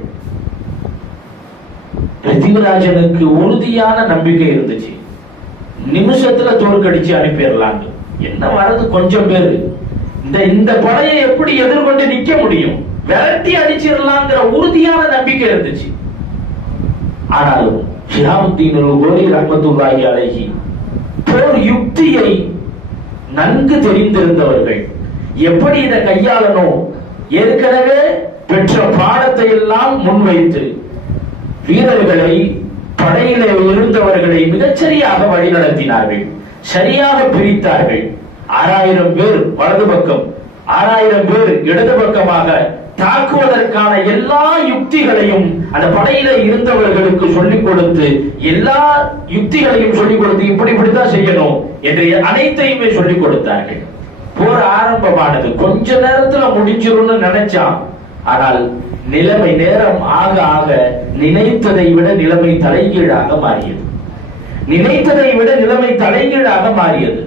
பிருத்திவிராஜனுக்கு உறுதியான நம்பிக்கை இருந்துச்சு, நிமிஷத்துல தோற்கடிச்சு அனுப்பிடலாம். என்ன வரது கொஞ்சம் பேரு, இந்த படையை எப்படி எதிர்கொண்டு நிக்க முடியும், விரட்டி அடிச்சிடலாங்கிற உறுதியான நம்பிக்கை இருந்துச்சு. ஆனாலும் ஷிஹாபுத்தீன் அல் கோரி ரஹ்மத்துல்லாஹி அலைஹி போர் யுக்தியை நன்கு தெரிந்திருந்தவர்கள். எப்படி இதை கையாளணும், ஏற்கனவே பெற்ற பாடத்தை எல்லாம் முன்வைத்து வீரர்களை, படையிலே இருந்தவர்களை மிகச்சரியாக வழிநடத்தினார்கள், சரியாக பிரித்தார்கள். 6000 பேர் வலது பக்கம், 6000 பேர் இடது பக்கமாக தாக்குவதற்கான எல்லா யுக்திகளையும் அந்த படையில இருந்தவர்களுக்கு சொல்லிக் கொடுத்து, எல்லா யுக்திகளையும் சொல்லிக் கொடுத்து, இப்படித்தான் செய்யணும் என்று அனைத்தையுமே சொல்லிக் கொடுத்தார்கள். போர் ஆரம்பமானது. கொஞ்ச நேரத்துல முடிஞ்சிரும்னு நினைச்சான். ஆனால் நிலைமை நேரம் ஆக ஆக நினைத்ததை விட நிலைமை தலைகீழாக மாறியது. நினைத்ததை விட நிலைமை தலைகீழாக மாறியது.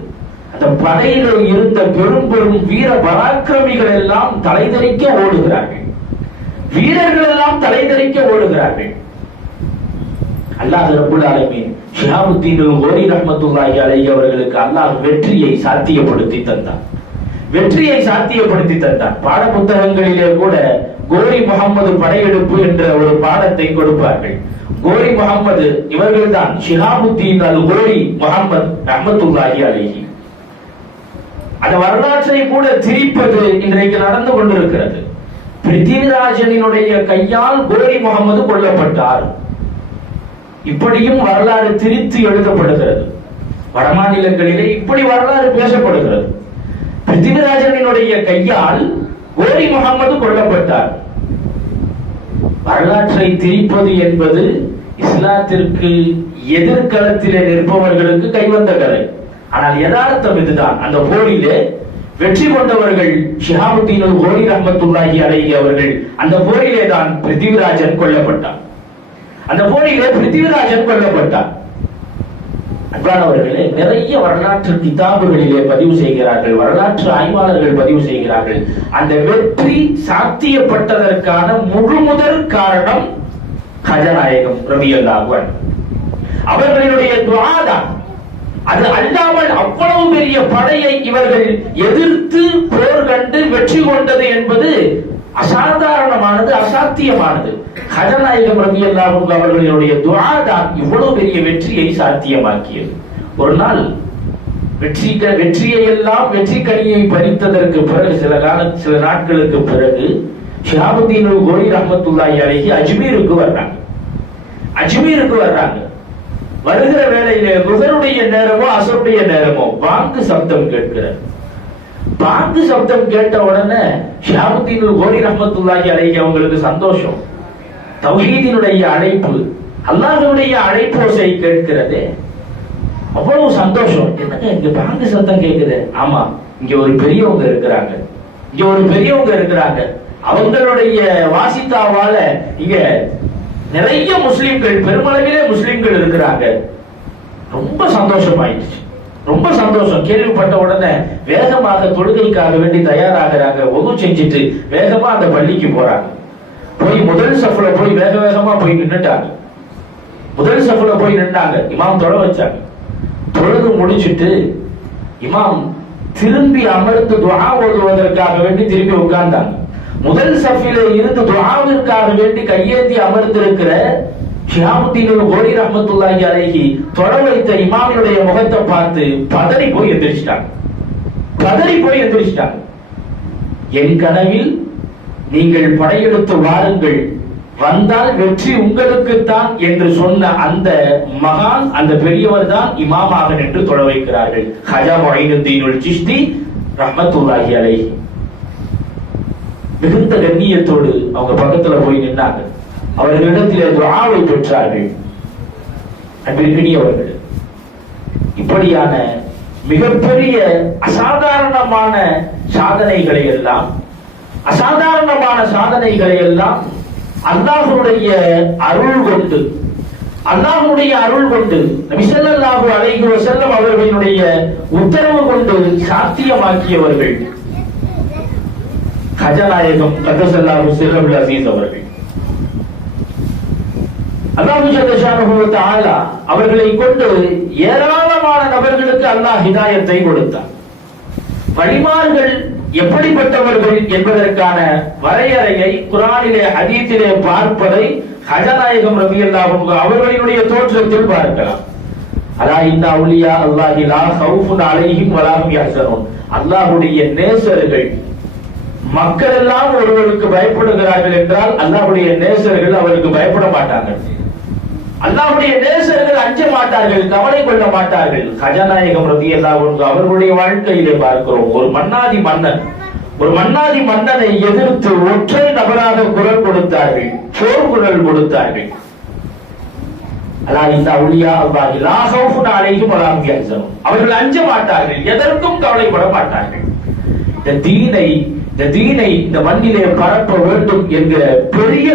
அந்த படையில இருந்த பெரும் பெரும் வீர பராக்கிரமிகள் எல்லாம் தலைதெறிக்க ஓடுகிறார்கள். வீரர்கள் எல்லாம் தலைதெறிக்க ஓடுகிறார்கள். அல்லாஹ் ரப்பல் ஆலமீன் ஷிஹாபுத்தீன் அல்-கோரி ரஹ்மத்துல்லாஹி அலைஹி அவர்களுக்கு அல்லாஹ் வெற்றியை சாத்தியப்படுத்தி தந்தார். வெற்றியை சாத்தியப்படுத்தி தந்தார். பாட புத்தகங்களிலே கூட கோரி முகமது படையெடுப்பு என்ற ஒரு பாடத்தை கொடுப்பார்கள். கோரி முகமது இவர்கள் தான் ஷிஹாபுத்தீன் அல்-கோரி முகமது ரஹ்மத்துல்லாஹி அலைஹி. அந்த வரலாற்றை கூட திரிப்பது இன்றைக்கு நடந்து கொண்டிருக்கிறது. பிருத்திவிராஜனினுடைய கையால் கோரி முகமது கொல்லப்பட்டார். இப்படியும் வரலாறு திரித்து எழுதப்படுகிறது. வடமாநிலங்களிலே இப்படி வரலாறு பேசப்படுகிறது. பிருத்திவிராஜனினுடைய கையால் கோரி முகமது கொல்லப்பட்டார். வரலாற்றை திரிப்பது என்பது இஸ்லாத்திற்கு எதிர்காலத்திலே நிற்பவர்களுக்கு கைவந்த கலை. ஆனால் யதார்த்தம் இதுதான். அந்த போரிலே வெற்றி கொண்டவர்கள் ஷிஹாபுத்தீன் அல்-கோரி ரஹ்மத்துல்லாஹி அலைஹி அவர்கள். அந்த போரிலே தான் பிருத்திவிராஜன் கொல்லப்பட்டார். அந்த போரிலே பிருத்திவிராஜன் கொல்லப்பட்டார். அன்பானவர்களே, நிறைய வரலாற்று கிதாபுகளிலே பதிவு செய்கிறார்கள், வரலாற்று ஆய்வாளர்கள் பதிவு செய்கிறார்கள். அந்த வெற்றி சாத்தியப்பட்டதற்கான முழுமுதற் காரணம் கஜநாயகம் ரலியல்லாஹு அன்ஹு அவர்களுடைய துஆ தான். அது அல்லாமல் அவ்வளவு பெரிய படையை இவர்கள் எதிர்த்து போர் கண்டு வெற்றி கொண்டது என்பது அசாதாரணமானது, அசாத்தியமானது. கஜநாயகம் ரலியல்லாஹு அன்ஹு அவர்களுடைய துஆ தான் இவ்வளவு பெரிய வெற்றியை சாத்தியமாக்கியது. ஒரு நாள் வெற்றியை எல்லாம் வெற்றி கனியை பறித்ததற்கு பிறகு சில நாட்களுக்கு பிறகு ஷிஹாபுத்தீன் அல்-கோரி ரஹ்மத்துல்லாஹி அலைஹி அஜ்மீருக்கு வர்றாங்க. வருகிற வேளையிலே லுஹருடைய நேரமோ அஸருடைய நேரமோ பாங்கு சப்தம் கேட்கிறது. பாங்கு சப்தம் கேட்ட உடனே ஷிஹாபுத்தீன் அல்-கோரி ரஹ்மத்துல்லாஹி அலைஹி அவங்களுக்கு சந்தோஷம். தௌஹீதினுடைய அழைப்பு, அல்லாஹ்வுடைய அழைப்போசை கேட்கிறதே, அவ்வளவு சந்தோஷம். என்னங்க இங்க பாங்கு சத்தம் கேக்குது? ஆமா, இங்க ஒரு பெரியவங்க இருக்கிறாங்க. அவங்களுடைய வாசித்தாவால இங்க நிறைய முஸ்லிம்கள், பெருமளவிலே முஸ்லிம்கள் இருக்கிறாங்க. ரொம்ப சந்தோஷமாயிடுச்சு, ரொம்ப சந்தோஷம். கேள்விப்பட்ட உடனே வேகமாக தொழுகைக்காக வேண்டி தயாராகிறாங்க. ஒது செஞ்சுட்டு வேகமா அந்த பள்ளிக்கு போறாங்க. போய் முதல் சஃப்ல போய் வேகமா போய் நின்னுட்டாங்க. இமாம் தொழ வச்சாங்க. தொழுது முடிச்சுட்டு இமாம் திரும்பி அமர்ந்து துஆ ஓதுவதற்காக வேண்டி திரும்பி உட்கார்ந்தாங்க. முதல் சஃபிலே இருந்து துஆவிற்காக வேண்டி கையேந்தி அமர்ந்திருக்கிற ஷிஹாபுத்தீன் அல்-கோரி ரஹ்மத்துல்லாஹி அலைஹி தொழ வைத்த இமாமினுடைய முகத்தை பார்த்து பதறி போய் எந்திரிச்சிட்டாங்க. என் கனவில் நீங்கள் படையெடுத்து வாருங்கள், வந்தால் வெற்றி உங்களுக்குத்தான் என்று சொன்ன அந்த மகான், அந்த பெரியவர் தான் இமாமாக நின்று தொழ வைக்கிறார்கள். ஹஜா முஈனுத்தீன் சிஷ்தி ரஹ்மத்துல்லாஹி அலைஹி மிகுந்த கண்ணியத்தோடு அவங்க பக்கத்துல போய் நின்னாங்க. அவர்களிடத்திலே துஆவை பெற்றார்கள். அன்பிற்கினியவர்கள், இப்படியான மிகப்பெரிய அசாதாரணமான சாதனைகளை எல்லாம் அல்லாஹ்வுடைய அருள் கொண்டு நபி ஸல்லல்லாஹு அலைஹி வஸல்லம் அவர்களுடைய உத்தரவு கொண்டு சாத்தியமாக்கியவர்கள் கஜநாயகம் கதஸல்லாஹு சிர்ருல் அஸீஸ் அவர்கள். அல்லாஹ் ஜல்ல ஷானஹு வ தஆலா அவர்களை கொண்டு ஏராளமான நபர்களுக்கு அல்லாஹ் ஹிதாயத்தை கொடுத்தார். வழிமார்கள் எப்படிப்பட்டவர்கள் என்பதற்கான வரையறையை குர்ஆனிலே ஹதீஸிலே பார்ப்பதை கஜநாயகம் ரலியல்லாஹு அன்ஹு அவர்களுடைய தோற்றத்தில் பார்க்கலாம். அலா இன்ன அவுலியா அல்லாஹி லா ஹவுஃபுன் அலைஹிம் வலா ஹும் யஹ்ஸனூன். அல்லாஹ்வுடைய நேசர்கள், மக்கள் எல்லாம் ஒருவருக்கு பயப்படுகிறார்கள் என்றால் அல்லாஹ்வுடைய நேசர்கள் அவருக்கு பயப்பட மாட்டார்கள். அல்லாஹ்வுடைய நேசர்கள் அஞ்ச மாட்டார்கள், கவலை கொள்ள மாட்டார்கள். கஜநாயகம் ரலியல்லாஹு அன்ஹு அவர்களுடைய வாழ்க்கையிலே பார்க்கிறோம். ஒரு மன்னாதி மன்னன் ஒரு மன்னாதி மன்னனை எதிர்த்து ஒற்றை நபராக குரல் கொடுத்தார்கள், போர் குரல் கொடுத்தார்கள். அவர்கள் அஞ்ச மாட்டார்கள், எதற்கும் கவலைப்பட மாட்டார்கள். இந்த தீனை இந்த மண்ணிலே பரப்ப வேண்டும் என்கிற பெரிய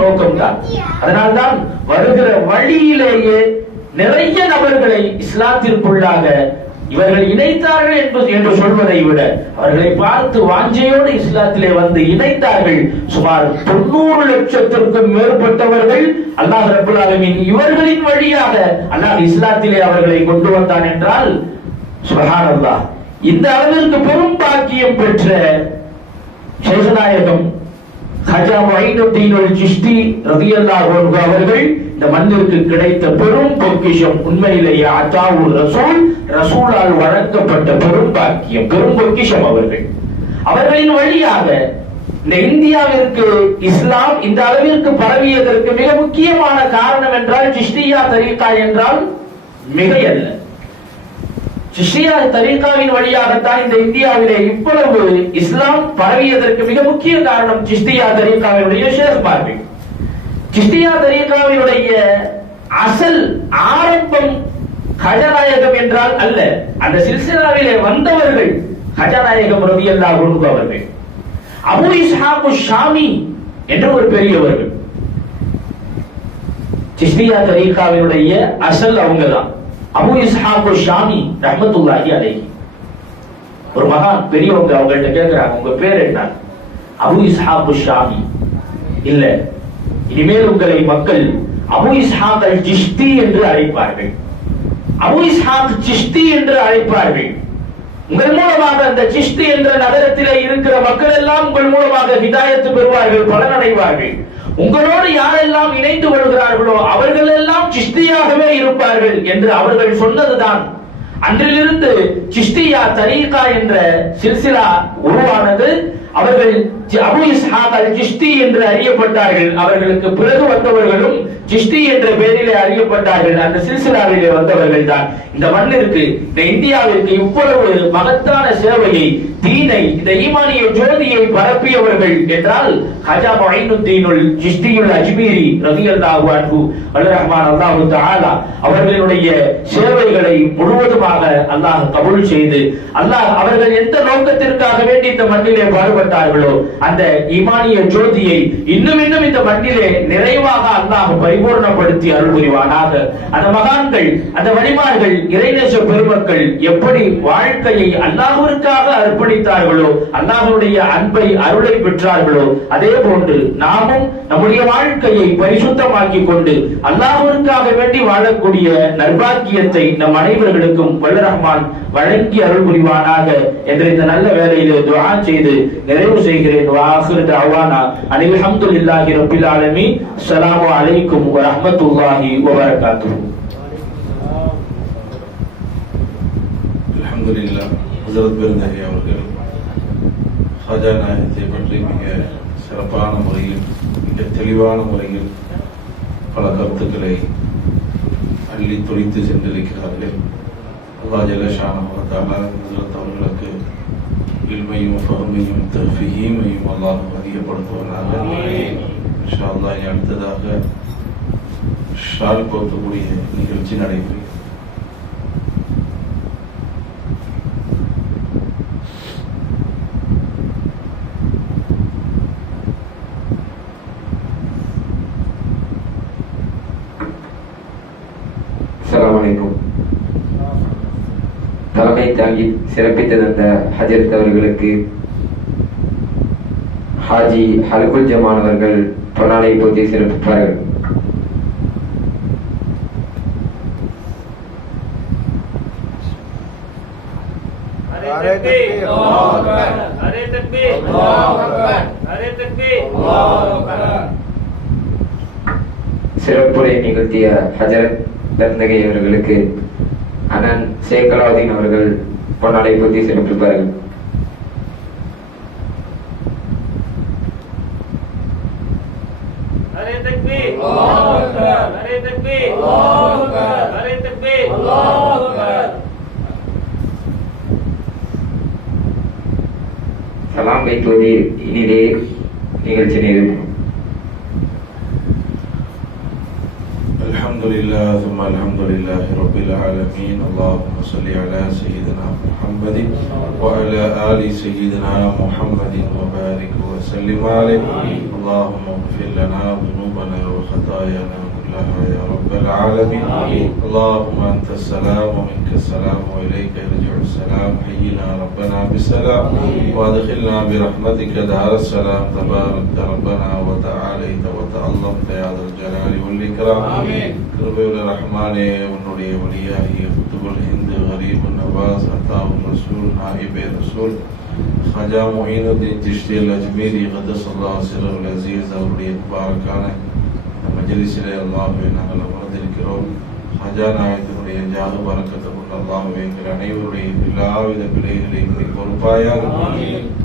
நோக்கம்தான். அதனால்தான் வருகிற வழியிலேயே நிறைய நபர்களை இஸ்லாத்திற்குள்ளாக இவர்கள் இணைத்தார்கள் என்று சொல்வதை விட அவர்களை பார்த்து வாஞ்சையோடு இஸ்லாத்திலே வந்து இணைத்தார்கள். சுமார் 90 லட்சத்திற்கும் மேற்பட்டவர்கள் அல்லாஹ் ரப்பல் ஆலமீன் இவர்களின் வழியாக அல்லாஹ் இஸ்லாத்திலே அவர்களை கொண்டு வந்தான் என்றால் சுப்ஹானல்லாஹ். இந்த அளவிற்கு பெரும் பாக்கியம் பெற்ற ஷேഖ்நாயகம் ஹஜா முஈனுத்தீன் அல் சிஷ்தி ரலியல்லாஹு அன்ஹு அவர்கள் இந்த மண்ணிற்கு கிடைத்த பெரும் பொக்கிஷம். உண்மையிலேயே அத்தாவுர் ரசூலால் வழங்கப்பட்ட பெரும் பாக்கியம், பெரும் பொக்கிஷம். அவர்களின் வழியாக இந்த இந்தியாவிற்கு இஸ்லாம் இந்த அளவிற்கு பரவியதற்கு மிக முக்கியமான காரணம் என்றால் சிஷ்டியா தரீகா என்றால் மிகையல்ல. சிஷ்டியா தரீகாவின் வழியாகத்தான் இந்த இந்தியாவிலே இவ்வளவு இஸ்லாம் பரவியதற்கு மிக முக்கிய காரணம் சிஷ்டியா தரீகாவினுடைய ஷேக்மார்கள். சிஷ்டியா தரீகாவினுடைய அசல் ஆரம்பம் ஹஜநாயகம் என்றால் அல்ல, அந்த சில்சிலாவிலே வந்தவர்கள் ஹஜநாயகம் ரலியல்லாஹு அன்ஹு அவர்கள். அபூ இஸ்ஹாக் ஷாமி என்ற ஒரு பெரியவர்கள். சிஷ்டியா தரீகாவினுடைய அசல் அவங்கதான். அபூ இஸ்ஹாக் ஷாமி ரஹ்மத்துல்லாஹி அலைஹி ஒரு மகான் பெரியவங்க. அவங்கள்ட்ட கேட்கிறாங்க, உங்க பேர் என்ன? Abu Ishaq Xiaomi. இல்ல, இனிமேல் உங்களை மக்கள் அபூ இஸ்ஹாக் அல் சிஷ்தி என்று அழைப்பார்கள். அபூ இஸ்ஹாக் சிஷ்தி என்று அழைப்பார்கள். உங்கள் மூலமாக அந்த சிஷ்தி என்ற நகரத்திலே இருக்கிற மக்கள் எல்லாம் உங்கள் மூலமாக ஹிதாயத்து பெறுவார்கள், பலனடைவார்கள். உங்களோடு யாரெல்லாம் இணைந்து கொள்கிறார்களோ அவர்கள் எல்லாம் சிஷ்தியாகவே இருப்பார்கள் என்று அவர்கள் சொன்னதுதான். அன்றிலிருந்து சிஷ்டியா தரீகா என்ற சில்சிலா உருவானது. அவர்கள் அபூ இஸ்ஹாக் அல் சிஷ்தி என்று அறியப்பட்டார்கள். அவர்களுக்கு பிறகு வந்தவர்களும் சிஷ்டி என்ற பெயரிலே அறியப்பட்டார்கள். அந்த சில்சிலாவிலே வந்தவர்கள் தான் இந்த மண்ணிற்கு, இந்த இந்தியாவிற்கு இவ்வளவு மகத்தான சேவையை, தீனை, இந்த ஈமானிய ஜோதியை பரப்பியவர்கள் என்றால் ஹஜா முஈனுத்தீன் அல் சிஷ்தி அல் அஜ்மீரி ரலியல்லாஹு அன்ஹு அல்லாஹ் அல்லாஹு தஆலா அவர்களுடைய சேவைகளை முழுவதுமாக அல்லாஹ் கபூல் செய்து, அல்லாஹ் அவர்கள் எந்த நோக்கத்திற்காக வேண்டி இந்த மண்ணிலே பாடுபட்டார்களோ அந்த ஈமானிய ஜோதியை இன்னும் இந்த மண்ணிலே நிறைவாக அல்லாஹ் பரிபூர்ணப்படுத்தி அருள் புரிவானாக. அந்த மகான்கள், அந்த வழிமார்கள், இறைநேச பெருமக்கள் எப்படி வாழ்க்கையை அல்லாஹ்விற்காக அர்ப்பணித்தார்களோ, அல்லாஹ்வுடைய அன்பை, அருளை பெற்றார்களோ, அதே போன்று நாமும் நம்முடைய வாழ்க்கையை பரிசுத்தமாக்கி கொண்டு அல்லாஹ்விற்காக வேண்டி வாழக்கூடிய நற்பாக்கியத்தை நம் அனைவர்களுக்கும் வல்ல ரஹ்மான் வழங்கி அருள் புரிவானாக என்ற இந்த நல்ல வேளையிலே துஆ செய்து நிறைவு செய்கிறேன். வாஹிரு தஅவானா அனில் ஹம்துலில்லாஹி ரப்பில் ஆலமீன். அஸ்ஸலாமு அலைக்கும் வ ரஹ்மத்துல்லாஹி வ பரகாத்துஹு. அல்ஹம்துலில்லாஹ். ஹஜ்ரத் பெருந்தகை அவர்கள் ஹஜா நாயகத்தை பற்றி மிக சிறப்பான முறையில், மிக தெளிவான முறையில் பல கருத்துக்களை அள்ளி தொழித்து சென்றிருக்கிறார்கள். அல்லாஹ் ஜல்ல ஷானஹு வ தஆலா ஹஜ்ரத் அவர்களுக்கு இல்மையும் ஃபஹமையும் தஃபீமையும் அல்லாஹ் அதிகப்படுத்துவதாக. இன்ஷா அல்லாஹ் அடுத்ததாக ஷால் போர்த்தக்கூடிய நிகழ்ச்சி நடைபெறும். அஸ்ஸலாமு அலைக்கும். தலைமை தாங்கி சிறப்பித்து தந்த ஹஜரத் அவர்களுக்கு ஹாஜி ஹல்குல் ஜமான் அவர்கள் பொன்னாடை போற்றி சிறப்பிப்பார்கள். சிறப்புரை நிகழ்த்திய ஹஜரத் பெருந்தகை அவர்களுக்கு அண்ணன் ஷேக் அலாவுதீன் அவர்கள் பொன்னாடை போற்றி சிறப்பிப்பார்கள். சலாம் வைப்பது இனிதே நிகழ்ச்சி நேரம். الحمد لله ثم الحمد لله رب العالمين. اللهم صل على سيدنا محمد وعلى آل سيدنا محمد وبارك وسلم عليه. اللهم اغفر لنا ذنوبنا وخطايانا كلها يا رب العالمين. اللهم أنت السلام ومنك السلام وإليك يرجع السلام. حينا ربنا بالسلام وادخلنا برحمتك دار السلام. تبارك ربنا وتعاليت وتعظمت يا ذا الجلال والإكرام. கிருபையுள்ள ரஹ்மானே, உன்னுடைய வழியாகிய குத்துபுல் ஹிந்து கரீபு நவாஸ் அத்தாவுல் ரசூல் நாயிபே ரசூல் ஹஜா முஹீனுddin சிஷ்தி அல் அஜ்மீரி கதஸல்லாஹு சிர்ருல் அஸீஸ் அவருடைய முபாரக்கான மஜ்லிஸிலே அல்லாஹ்வை நாங்கள் அமர்ந்திருக்கிறோம். ஹஜா நாயகத்தினுடைய ஜாஹ பரக்கத்தை கொண்டு அல்லாஹ்வே எங்கள் அனைவருடைய எல்லாவித பிழைகளையும் நீ பொறுப்பாயாக.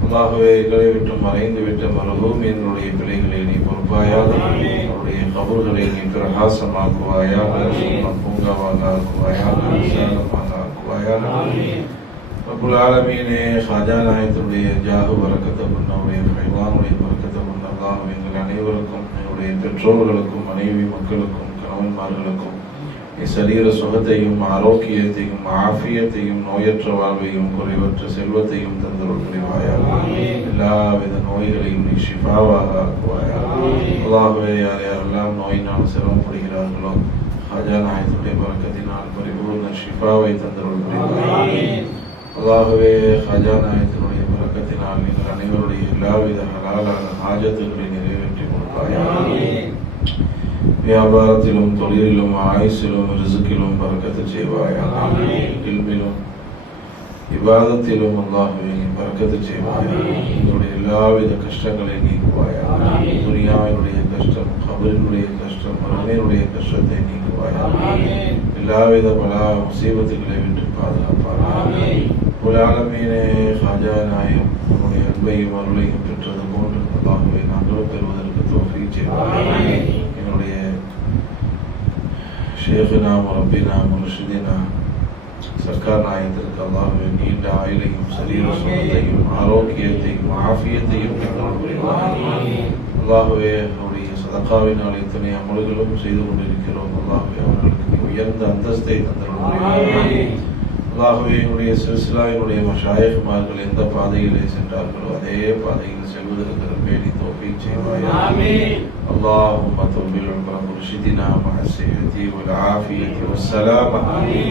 அல்லாஹ்வே எங்களை விட்டு மறைந்து விட்ட மருகும் எங்களுடைய பிழைகளை நீ பொறுப்பாயாக. அவருடைய கபர்களை நீ பிரகாசமாக்குவாயாக, பூங்காவாக ஆக்குவாயாக, விசாலமாக ஆக்குவாயாக. ரப்புல் ஆலமீனே, ஹஜா நாயகத்தினுடைய ஜாஹ பரக்கத்தை கொண்டு அவருடைய ஹைவானுடைய பரக்கத்தை கொண்டு அல்லாஹ்வே எங்கள் அனைவருக்கும், என்னுடைய பெற்றோர்களுக்கும், மனைவி மக்களுக்கும், கணவன்மார்களுக்கும் சரீர சுகத்தையும் ஆரோக்கியத்தையும் ஆஃபியத்தையும் நோயற்ற வாழ்வையும் குறைவற்ற செல்வத்தையும் தந்தருள் புரிவாயாக. எல்லாவித நோய்களையும் நீ ஷிஃபாவாக ஆக்குவாயாக. அல்லாஹ்வே, யார் யாரெல்லாம் நோயினால் சிரமப்படுகிறார்களோ ஹஜா நாயகத்துடைய பரக்கத்தினால் பரிபூர்ண ஷிஃபாவை தந்தருள் புரிவாயாக. அல்லாஹ்வே, ஹஜா நாயகத்தினுடைய பரக்கத்தினால் நீங்கள் அனைவருடைய எல்லாவித ஹலாலான ஹாஜத்துகளை நிறைவேற்றி கொடுப்பாயாக. வியாபாரத்திலும் தொழிலிலும் ஆயுசிலும் ரிசுக்கிலும் பரக்கத்து செய்வாயாக. இல்மிலும் இபாதத்திலும் அல்லாஹ்வே நீ பரக்கத்து செய்வாயாக. எங்களுடைய எல்லாவித கஷ்டங்களை நீக்குவாயாக. துனியாவினுடைய கஷ்டம், கபரினுடைய கஷ்டம், மறுமையினுடைய கஷ்டத்தை நீக்குவாயாக. எல்லாவித பலா முசீபத்துகளை விட்டு பாதுகாப்பாயாக. ரப்புல் ஆலமீனே, ஹஜா நாயகம் உன்னுடைய அன்பையும் அருளையும் பெற்றது போன்று அல்லாஹ்வை நாங்களும் பெறுவதற்கு தௌஃபீக் செய்வாயாக. என்னுடைய ஷேഖിனா முரப்பினா முர்ஷிதினா சர்க்கார் நாயகத்திற்கு அல்லாஹ்வே நீண்ட ஆயுளையும் சரீர சுகத்தையும் ஆரோக்கியத்தையும் ஆஃபியத்தையும் தந்தருள் புரிவாயாக. அல்லாஹ்வே, அவருடைய சதகாவினால் இத்தனை அமல்களும் செய்து கொண்டிருக்கிறோம். அல்லாஹ்வே, அவர்களுக்கு உயர்ந்த அந்தஸ்தை தந்தருள் புரிவாயாக. அல்லாஹ்வே, என்னுடைய சில்சிலாவினுடைய மஷாயிக்மார்கள் எந்த பாதையிலே சென்றார்களோ அதே பாதையில் செல்வதற்கு ரப்பேனி தௌஃபீக் செய்வாயாக. اللهم طول العمر مرشدنا مع الصحة والعافية والسلامة.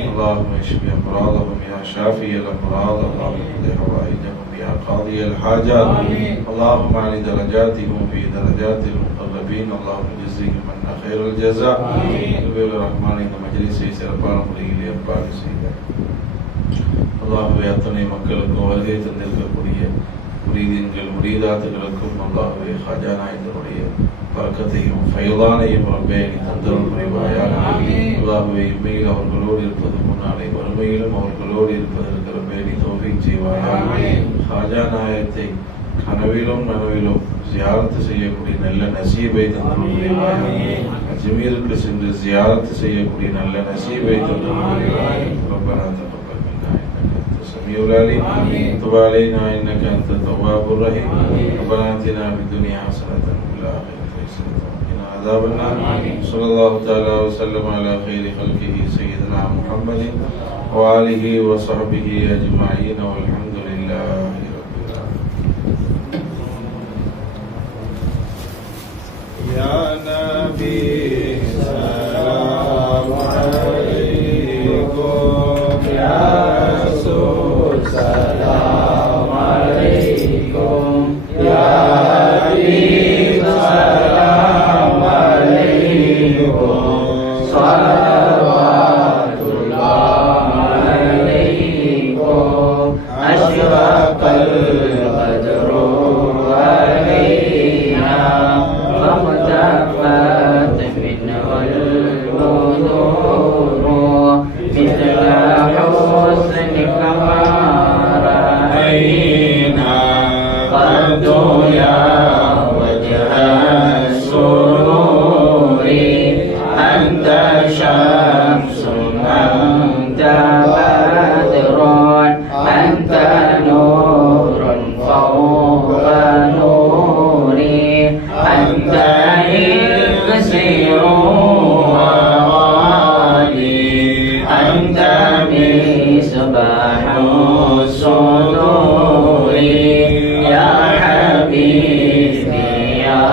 اللهم اشف أمراضهم يا شافي الأمراض. اللهم اقض حوائجهم يا قاضي الحاجات. اللهم اعل درجاتهم في درجات المقربين. اللهم جزهم عنا خير الجزاء. الرحمن இந்த மஜ்லிஸை சிறப்பான முறையில் ஏற்பாடு செய்த அல்லாஹ்வே, அத்தனை மக்களுக்கும் வருகை தந்திருக்கக்கூடிய முரீதீன்கள் முரீதாத்துகளுக்கும் அல்லாஹ்வே ஹஜா நாயகத்தினுடைய பரக்கத்தையும் ஃபைலானையும் ரப்பே நீ தந்தருள் புரிவாயாக. அல்லாஹ்வே, இம்மையில் அவர்களோடு இருப்பது முன்னாலே வறுமையிலும் அவர்களோடு இருப்பதற்கு ரப்பே நீ தௌஃபீக் செய்வாயாக. ஹஜா நாயகத்தை கனவிலும் நனவிலும் ஜியாரத்து செய்யக்கூடிய நல்ல நசீபை தந்தருள் புரிவாயாக. அஜ்மீருக்கு சென்று ஜியாரத்து செய்யக்கூடிய நல்ல நசீபை தந்தருள் புரிவாயாக. ரப்பனா தகப்பல் மின்னா இன்னக அன்த ஸமீஉல் அலீம். துப் அலைனா இன்னக அன்த தவ்வாபுர் ரஹீம். ரப்பனா ஆத்தினா ஃபித் துன்யா ஹஸனத்தன் வ ஃபில் ஆখিরাতি ஹஸனத்தன் வ கினா அஸாபன் நார். ஸல்லல்லாஹு தஆலா வ ஸல்லம அலா கைரி ஹல்கிஹி ஸய்யிதினா முஹம்மதின் வ ஆலிஹி வ ஸஹ்பிஹி அஜ்மஈன் வல்ஹம்துலில்லாஹி ரப்பில் ஆலமீன். யா நபி ஸலாம் அலைக்கும். யா ரசூல் ஸலாம் அலைக்கும். யா ஹபீப் ஸலாம் அலைக்கும். ஸலவாத்துல்லாஹி அலைக்கும். அஷ்ரகல் பத்ரு அலைனா فاختفت منه البدور مثل حسنك ما رأينا قد يا وجه السرور. أنت شمس أنت بدر أنت نور فوق يا حبيبي يا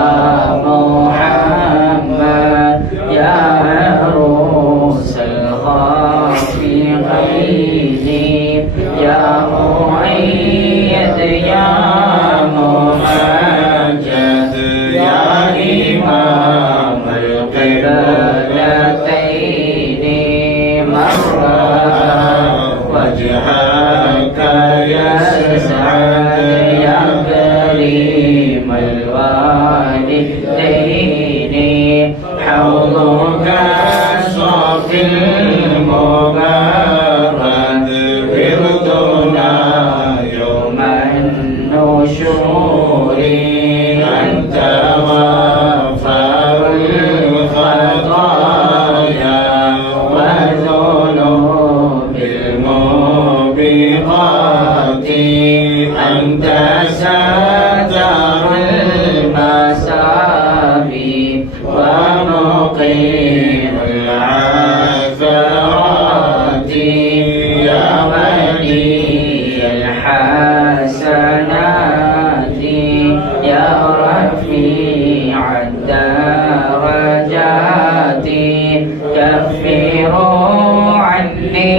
محمد يا عروس الخافقين يا مؤيد يا ممجد يا إمام القبلتين مر وجهك يسعد يا كريم الوالدين حوضك صافي المبارد وردنا يوم النشور أنت غفار الخطايا وذنوب الموبقات أنت ستر المساوي ومقيم العثرات يا ولي الحسنات يا رفيع الدرجات كفر عني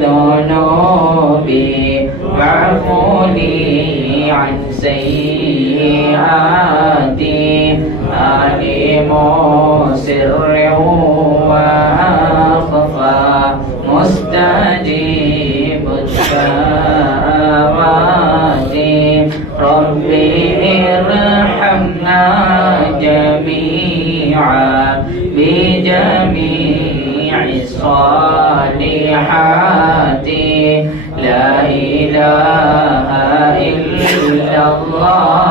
ذنوبي واعفو لي عن سيئاتي عليم سر وأخفى مستجيب الدعوات ربي ارحمنا جميعا بجميع الصالحات لا إله إلا الله